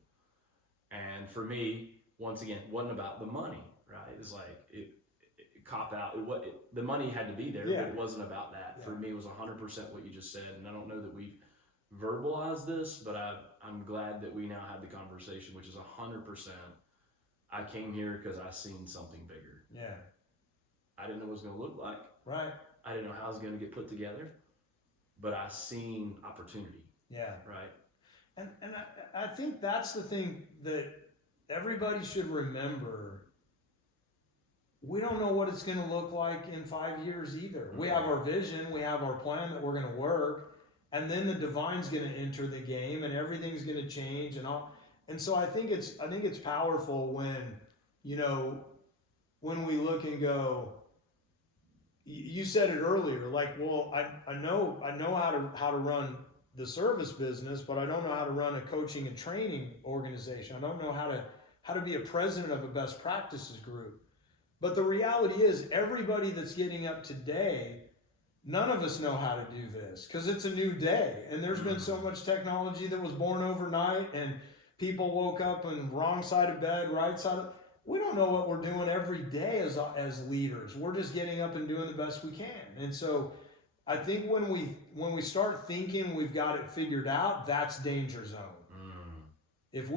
And for me, once again, it wasn't about the money, right? It was like, cop out. The money had to be there, but it wasn't about that. Yeah. For me, it was 100% what you just said. And I don't know that we've verbalized this, but I'm glad that we now had the conversation, which is 100%. I came here because I seen something bigger. Yeah. I didn't know what it was going to look like. Right. I didn't know how it was going to get put together, but I seen opportunity. Yeah. Right. And I think that's the thing that everybody should remember. We don't know what it's going to look like in 5 years either. We have our vision, we have our plan that we're going to work, and then the divine's going to enter the game, and everything's going to change and all. And so I think it's powerful when, you know, when we look and go. You said it earlier, like, well, I know how to run the service business, but I don't know how to run a coaching and training organization. I don't know how to be a president of a best practices group. But the reality is, everybody that's getting up today, none of us know how to do this because it's a new day, and there's been so much technology that was born overnight, and people woke up and wrong side of bed, right side of. We don't know what we're doing every day as leaders. We're just getting up and doing the best we can. And so I think when we start thinking we've got it figured out, that's danger zone. If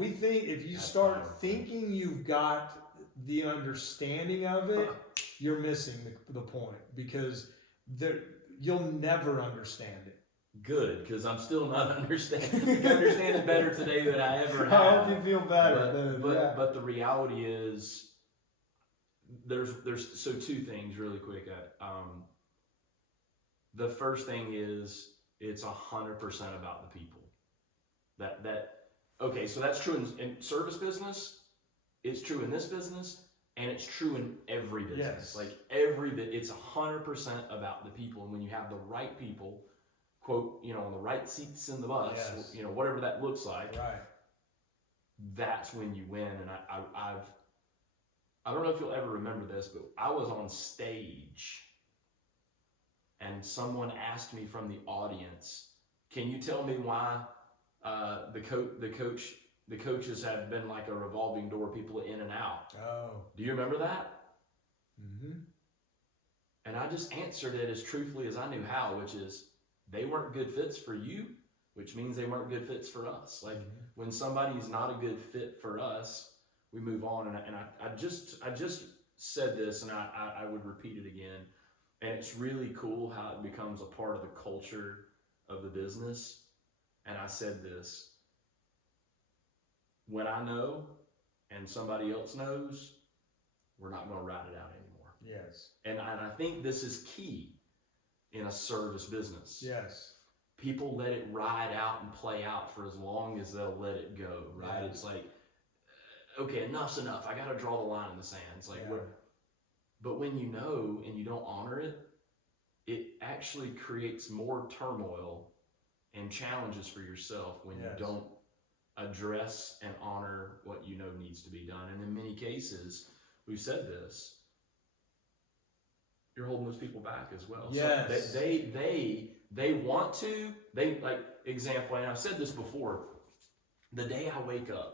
you start thinking you've got the understanding of it, you're missing the point, because you'll never understand it. Good, because I'm still not understanding. I understand it better today than I ever have. I hope you feel better. But the reality is, there's so two things really quick. The first thing is it's 100% about the people. Okay, so that's true in service business. It's true in this business, and it's true in every business. Yes. Like every bit, it's 100% about the people. And when you have the right people, quote, on the right seats in the bus, yes. Whatever that looks like, right. That's when you win. And I don't know if you'll ever remember this, but I was on stage and someone asked me from the audience, "Can you tell me why the coaches have been like a revolving door, people in and out?" Oh. Do you remember that? Mm-hmm. And I just answered it as truthfully as I knew how, which is, they weren't good fits for you, which means they weren't good fits for us. Like when somebody's not a good fit for us, we move on. And I just said this, and I would repeat it again. And it's really cool how it becomes a part of the culture of the business. And I said this: when I know and somebody else knows, we're not going to ride it out anymore. Yes. And I think this is key in a service business. Yes. People let it ride out and play out for as long as they'll let it go, right? Yeah. It's like, okay, enough's enough. I got to draw the line in the sand. It's like, but when you know and you don't honor it, it actually creates more turmoil and challenges for yourself when you don't address and honor what you know needs to be done. And in many cases, we've said this, you're holding those people back as well. Yes. So they want to, like, example, and I've said this before, the day I wake up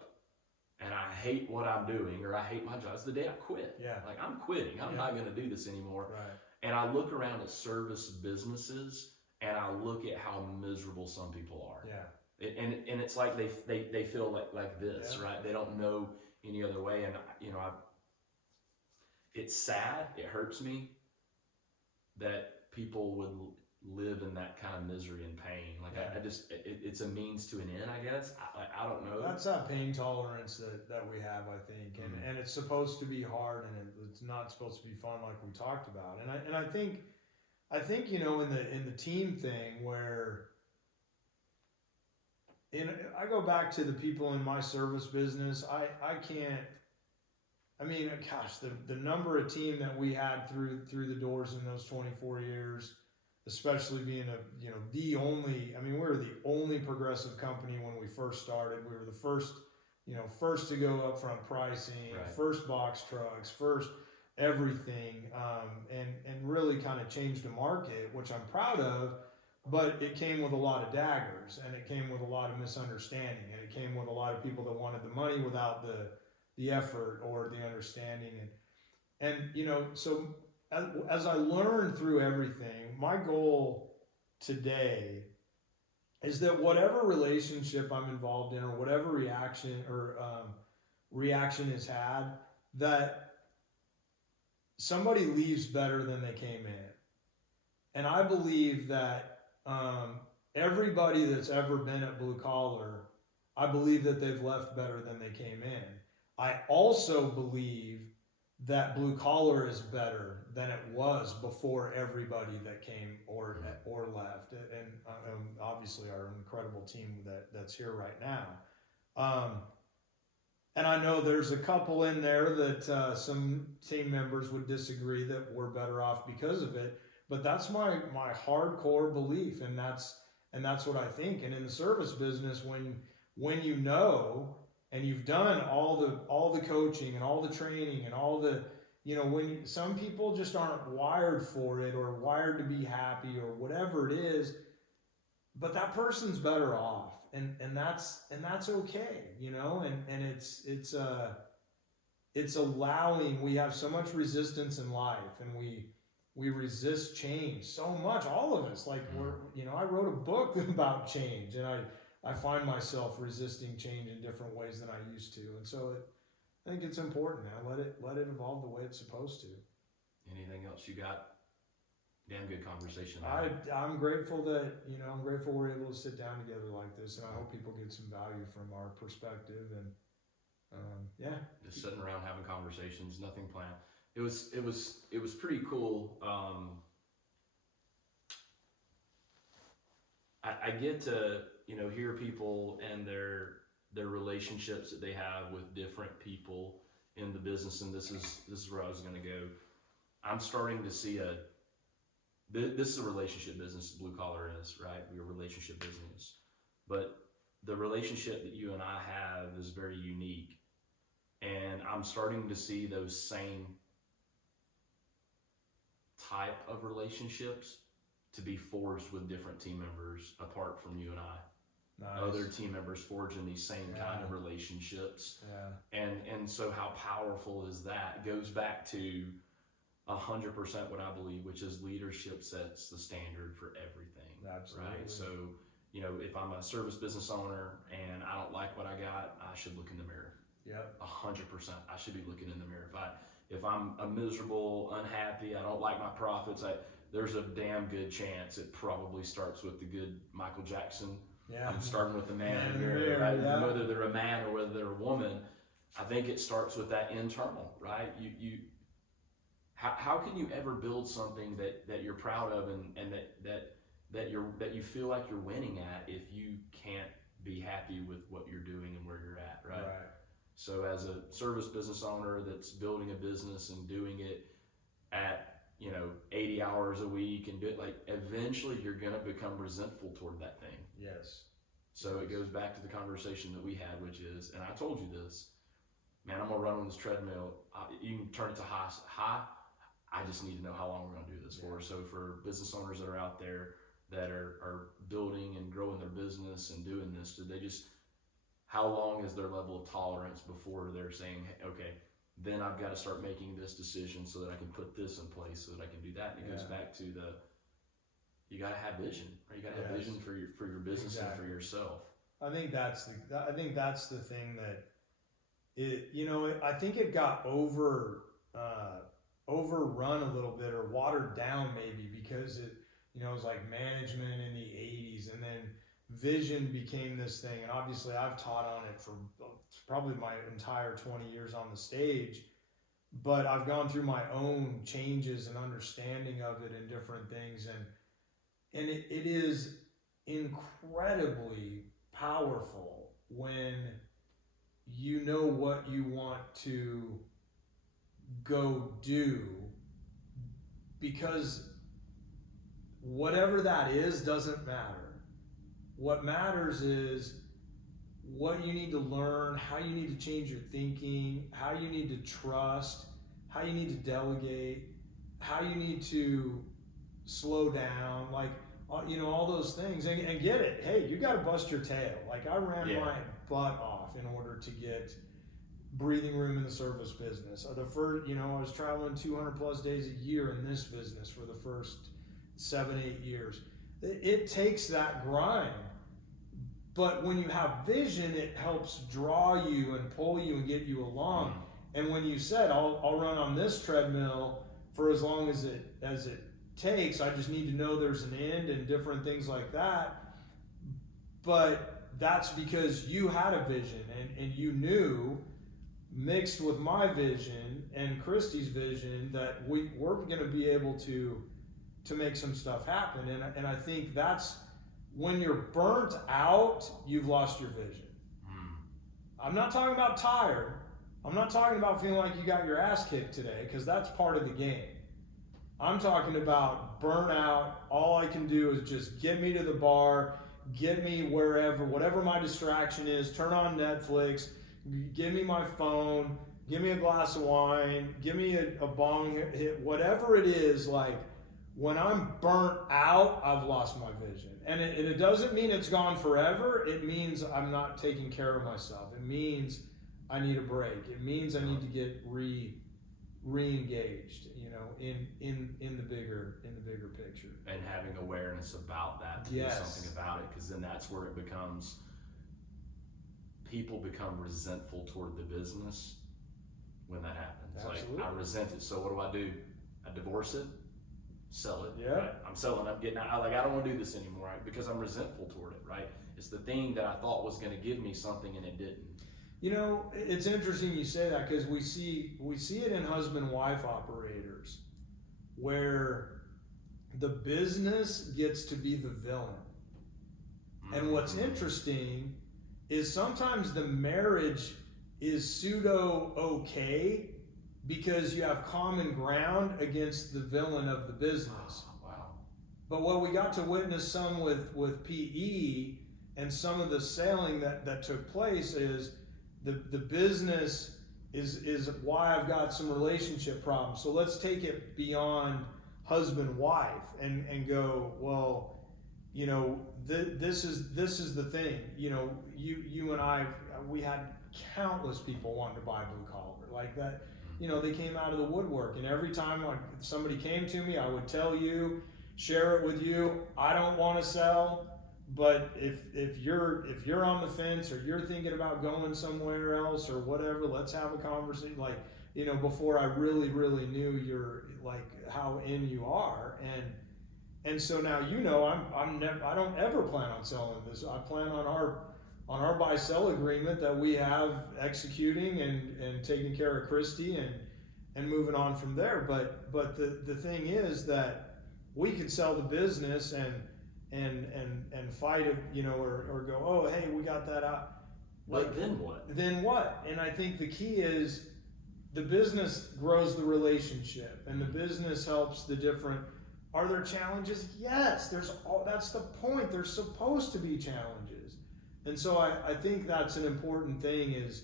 and I hate what I'm doing or I hate my job, it's the day I quit. Yeah. Like, I'm quitting. I'm not going to do this anymore. Right. And I look around at service businesses and I look at how miserable some people are. Yeah. And it's like they feel like this, right? They don't know any other way. And it's sad. It hurts me that people would live in that kind of misery and pain. Like it's a means to an end, I guess. I don't know. That's that pain tolerance that we have, I think, and it's supposed to be hard, and it's not supposed to be fun, like we talked about. And I think in the team thing where. I go back to the people in my service business. I can't. I mean, gosh, the number of team that we had through the doors in those 24 years, especially being the only. I mean, we were the only progressive company when we first started. We were the first to go up front pricing, right. First box trucks, first everything, and really kind of changed the market, which I'm proud of. But it came with a lot of daggers, and it came with a lot of misunderstanding, and it came with a lot of people that wanted the money without the effort or the understanding. And so as I learned through everything, my goal today is that whatever relationship I'm involved in or whatever reaction is had, that somebody leaves better than they came in. And I believe that everybody that's ever been at Blue Collar, I believe that they've left better than they came in. I also believe that Blue Collar is better than it was before everybody that came or left, and obviously our incredible team that's here right now. And I know there's a couple in there that some team members would disagree that we're better off because of it. But that's my hardcore belief, and that's what I think. And in the service business, when you know and you've done all the coaching and all the training and all the some people just aren't wired for it or wired to be happy or whatever it is, but that person's better off, and that's okay, and it's allowing. We have so much resistance in life, and we resist change so much, all of us. Like I wrote a book about change, and I find myself resisting change in different ways than I used to, and so I think it's important now. Let it evolve the way it's supposed to. Anything else you got? Damn good conversation. I'm grateful that we're able to sit down together like this, and I hope people get some value from our perspective. And just sitting around having conversations, nothing planned. It was pretty cool. I get to hear people and their relationships that they have with different people in the business, and this is where I was going to go. I'm starting to see this is a relationship business. Blue collar is, right? We're a relationship business, but the relationship that you and I have is very unique, and I'm starting to see those same type of relationships to be forged with different team members apart from you and I. Nice. Other team members forging these same kind of relationships. Yeah. And so how powerful is that? It goes back to 100% what I believe, which is leadership sets the standard for everything. Absolutely. Right? So, if I'm a service business owner and I don't like what I got, I should look in the mirror. Yep. 100%. I should be looking in the mirror. If I'm a miserable, unhappy, I don't like my profits, there's a damn good chance it probably starts with the good Michael Jackson. Yeah. I'm starting with the man in the mirror, right? Yeah. Whether they're a man or whether they're a woman, I think it starts with that internal, right? How can you ever build something that you're proud of and that you feel like you're winning at if you can't be happy with what you're doing and where you're at, right? So as a service business owner that's building a business and doing it at 80 hours a week and do it, like, eventually you're gonna become resentful toward that thing. Yes. So it goes back to the conversation that we had, which is, and I told you this, man, I'm gonna run on this treadmill. You can turn it to high. I just need to know how long we're gonna do this for. So for business owners that are out there that are building and growing their business and doing this, how long is their level of tolerance before they're saying, hey, okay, then I've got to start making this decision so that I can put this in place so that I can do that. And it goes back to you got to have vision, right? You got to have vision for your business and for yourself. I think that's the thing that I think it got overrun a little bit or watered down maybe because it was like management in the 80s, and then vision became this thing. And obviously I've taught on it for probably my entire 20 years on the stage, but I've gone through my own changes and understanding of it and different things, and it is incredibly powerful when you know what you want to go do, because whatever that is doesn't matter. What matters is what you need to learn, how you need to change your thinking, how you need to trust, how you need to delegate, how you need to slow down, like, all those things, and get it. Hey, you got to bust your tail. Like, I ran my butt off in order to get breathing room in the service business. I was traveling 200 plus days a year in this business for the first 7-8 years. It takes that grind. But when you have vision, it helps draw you and pull you and get you along. And when you said, I'll run on this treadmill for as long as it takes, I just need to know there's an end and different things like that. But that's because you had a vision and you knew, mixed with my vision and Christy's vision, that we're going to be able to make some stuff happen. And I think that's when you're burnt out, you've lost your vision. I'm not talking about tired. I'm not talking about feeling like you got your ass kicked today, because that's part of the game. I'm talking about burnout. All I can do is just get me to the bar, get me wherever, whatever my distraction is, turn on Netflix, give me my phone, give me a glass of wine, give me a bong hit, whatever it is. Like when I'm burnt out, I've lost my vision. And it doesn't mean it's gone forever. It means I'm not taking care of myself. It means I need a break. It means I need to get re-engaged, you know, in the bigger picture. And having awareness about that, to do something about it, because then that's where it becomes, people become resentful toward the business when that happens. Absolutely. Like, I resent it, so what do? I divorce it, sell it. Yeah. Right? I'm selling, I'm getting out, like, I don't want to do this anymore, right? Because I'm resentful toward it, right? It's the thing that I thought was going to give me something and it didn't. You know, it's interesting you say that, because we see it in husband-wife operators where the business gets to be the villain. And what's interesting is sometimes the marriage is pseudo okay because you have common ground against the villain of the business. Wow. But what we got to witness some with PE and some of the selling that took place is the business is why I've got some relationship problems. So let's take it beyond husband-wife and go, well, you know, this is the thing. You know, you and I, we had countless people wanting to buy blue collar like that. You know, they came out of the woodwork, and every time like somebody came to me, I would tell you, share it with you. I don't want to sell, but if you're on the fence or you're thinking about going somewhere else or whatever, let's have a conversation. Like, you know, before I really knew you're like how in you are, and so now, you know, I don't ever plan on selling this. I plan on our buy-sell agreement that we have executing and taking care of Christy and moving on from there. But the thing is that we could sell the business and fight it, you know, or go, oh, hey, we got that out. Like, then what? Then what? And I think the key is the business grows the relationship, and the business helps the different. Are there challenges? Yes, that's the point. There's supposed to be challenges. And so I think that's an important thing is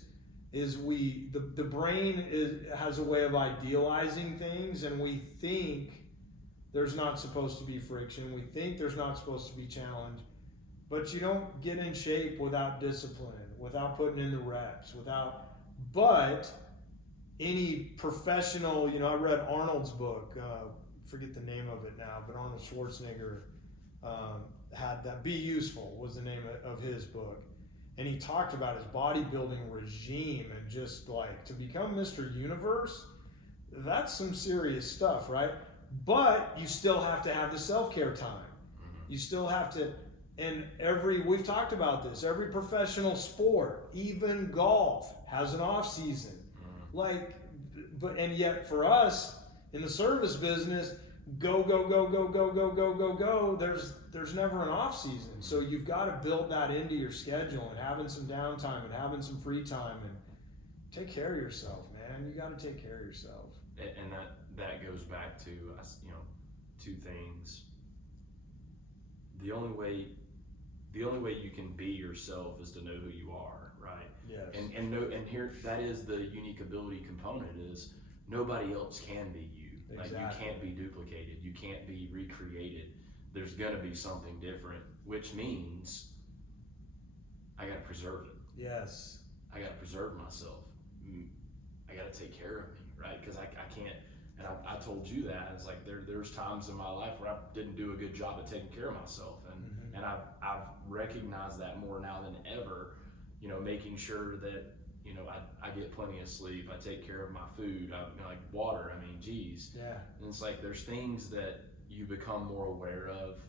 the brain has a way of idealizing things, and we think there's not supposed to be friction. We think there's not supposed to be challenge, but you don't get in shape without discipline, without putting in the reps, but any professional, you know, I read Arnold's book, forget the name of it now, but Arnold Schwarzenegger had that. Be Useful was the name of his book. And he talked about his bodybuilding regime and just like to become Mr. Universe, that's some serious stuff, right? But you still have to have the self-care time. You still have to, and we've talked about this, every professional sport, even golf, has an off season. Like, and yet for us, in the service business, go. There's never an off season. So you've got to build that into your schedule and having some downtime and having some free time and take care of yourself, man. You got to take care of yourself. And that goes back to, you know, two things. The only way you can be yourself is to know who you are, right? Yes. And here, that is the unique ability component, is nobody else can be you. Like, Exactly. you can't be duplicated. You can't be recreated. There's going to be something different, which means I got to preserve it. Yes. I got to preserve myself. I got to take care of me, right? Because I can't, and I told you that. It's like there's times in my life where I didn't do a good job of taking care of myself. And I've recognized that more now than ever, you know, making sure that, you know, I get plenty of sleep. I take care of my food. Like water. I mean, geez. Yeah. And it's like there's things that you become more aware of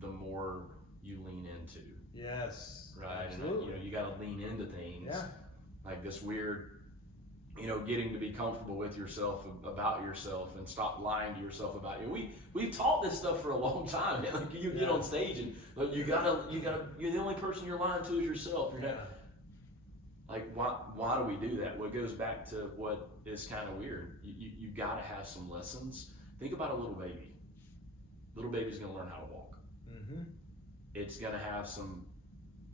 the more you lean into. Yes. Right. Absolutely. And you know, you got to lean into things. Yeah. Like this weird, you know, getting to be comfortable with yourself, about yourself, and stop lying to yourself about you. We've taught this stuff for a long time. Like you get on stage and like, you gotta. You're the only person you're lying to is yourself. You're not. Like, why do we do that? Well, it goes back to what is kind of weird. You got to have some lessons. Think about a little baby. Little baby's going to learn how to walk. Mm-hmm. It's going to have some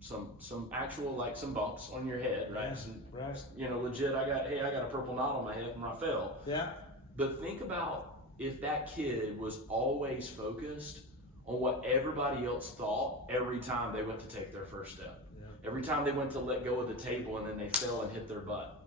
some actual, like some bumps on your head, right? Yeah, Some, right. you know, legit. I got a purple knot on my head when I fell. Yeah. But think about if that kid was always focused on what everybody else thought every time they went to take their first step. Yeah. Every time they went to let go of the table and then they fell and hit their butt.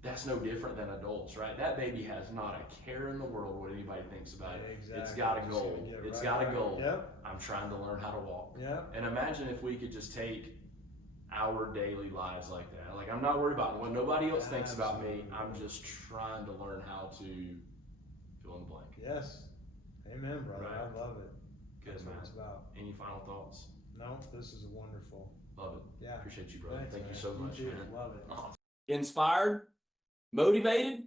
That's no different than adults, right? That baby has not a care in the world what anybody thinks about it. Exactly. It's got a Just goal. gonna get It's right got a back. goal. Yep. I'm trying to learn how to walk. Yep. And imagine if we could just take our daily lives like that. Like, I'm not worried about what nobody else thinks about me. I'm just trying to learn how to fill in the blank. Yes. Amen, brother. Right. I love it. Good, That's man. what it's about. Any final thoughts? No, this is wonderful. Love it. Yeah. Appreciate you, brother. Thanks, Thank man. you so much, too. man. Love it. Awesome. Inspired, motivated,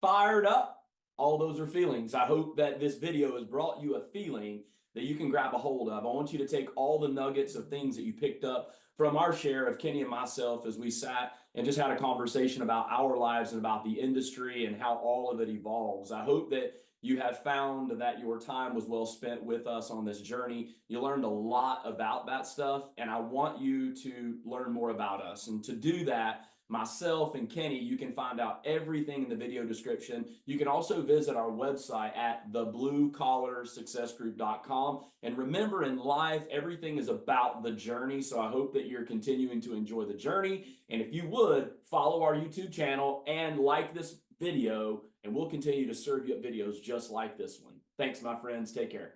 fired up. All those are feelings. I hope that this video has brought you a feeling that you can grab a hold of. I want you to take all the nuggets of things that you picked up from our share of Kenny and myself as we sat and just had a conversation about our lives and about the industry and how all of it evolves. I hope that you have found that your time was well spent with us on this journey. You learned a lot about that stuff, and I want you to learn more about us. And to do that, myself and Kenny, you can find out everything in the video description. You can also visit our website at thebluecollarsuccessgroup.com. And remember, in life, everything is about the journey. So I hope that you're continuing to enjoy the journey. And if you would, follow our YouTube channel and like this video, and we'll continue to serve you up videos just like this one. Thanks, my friends. Take care.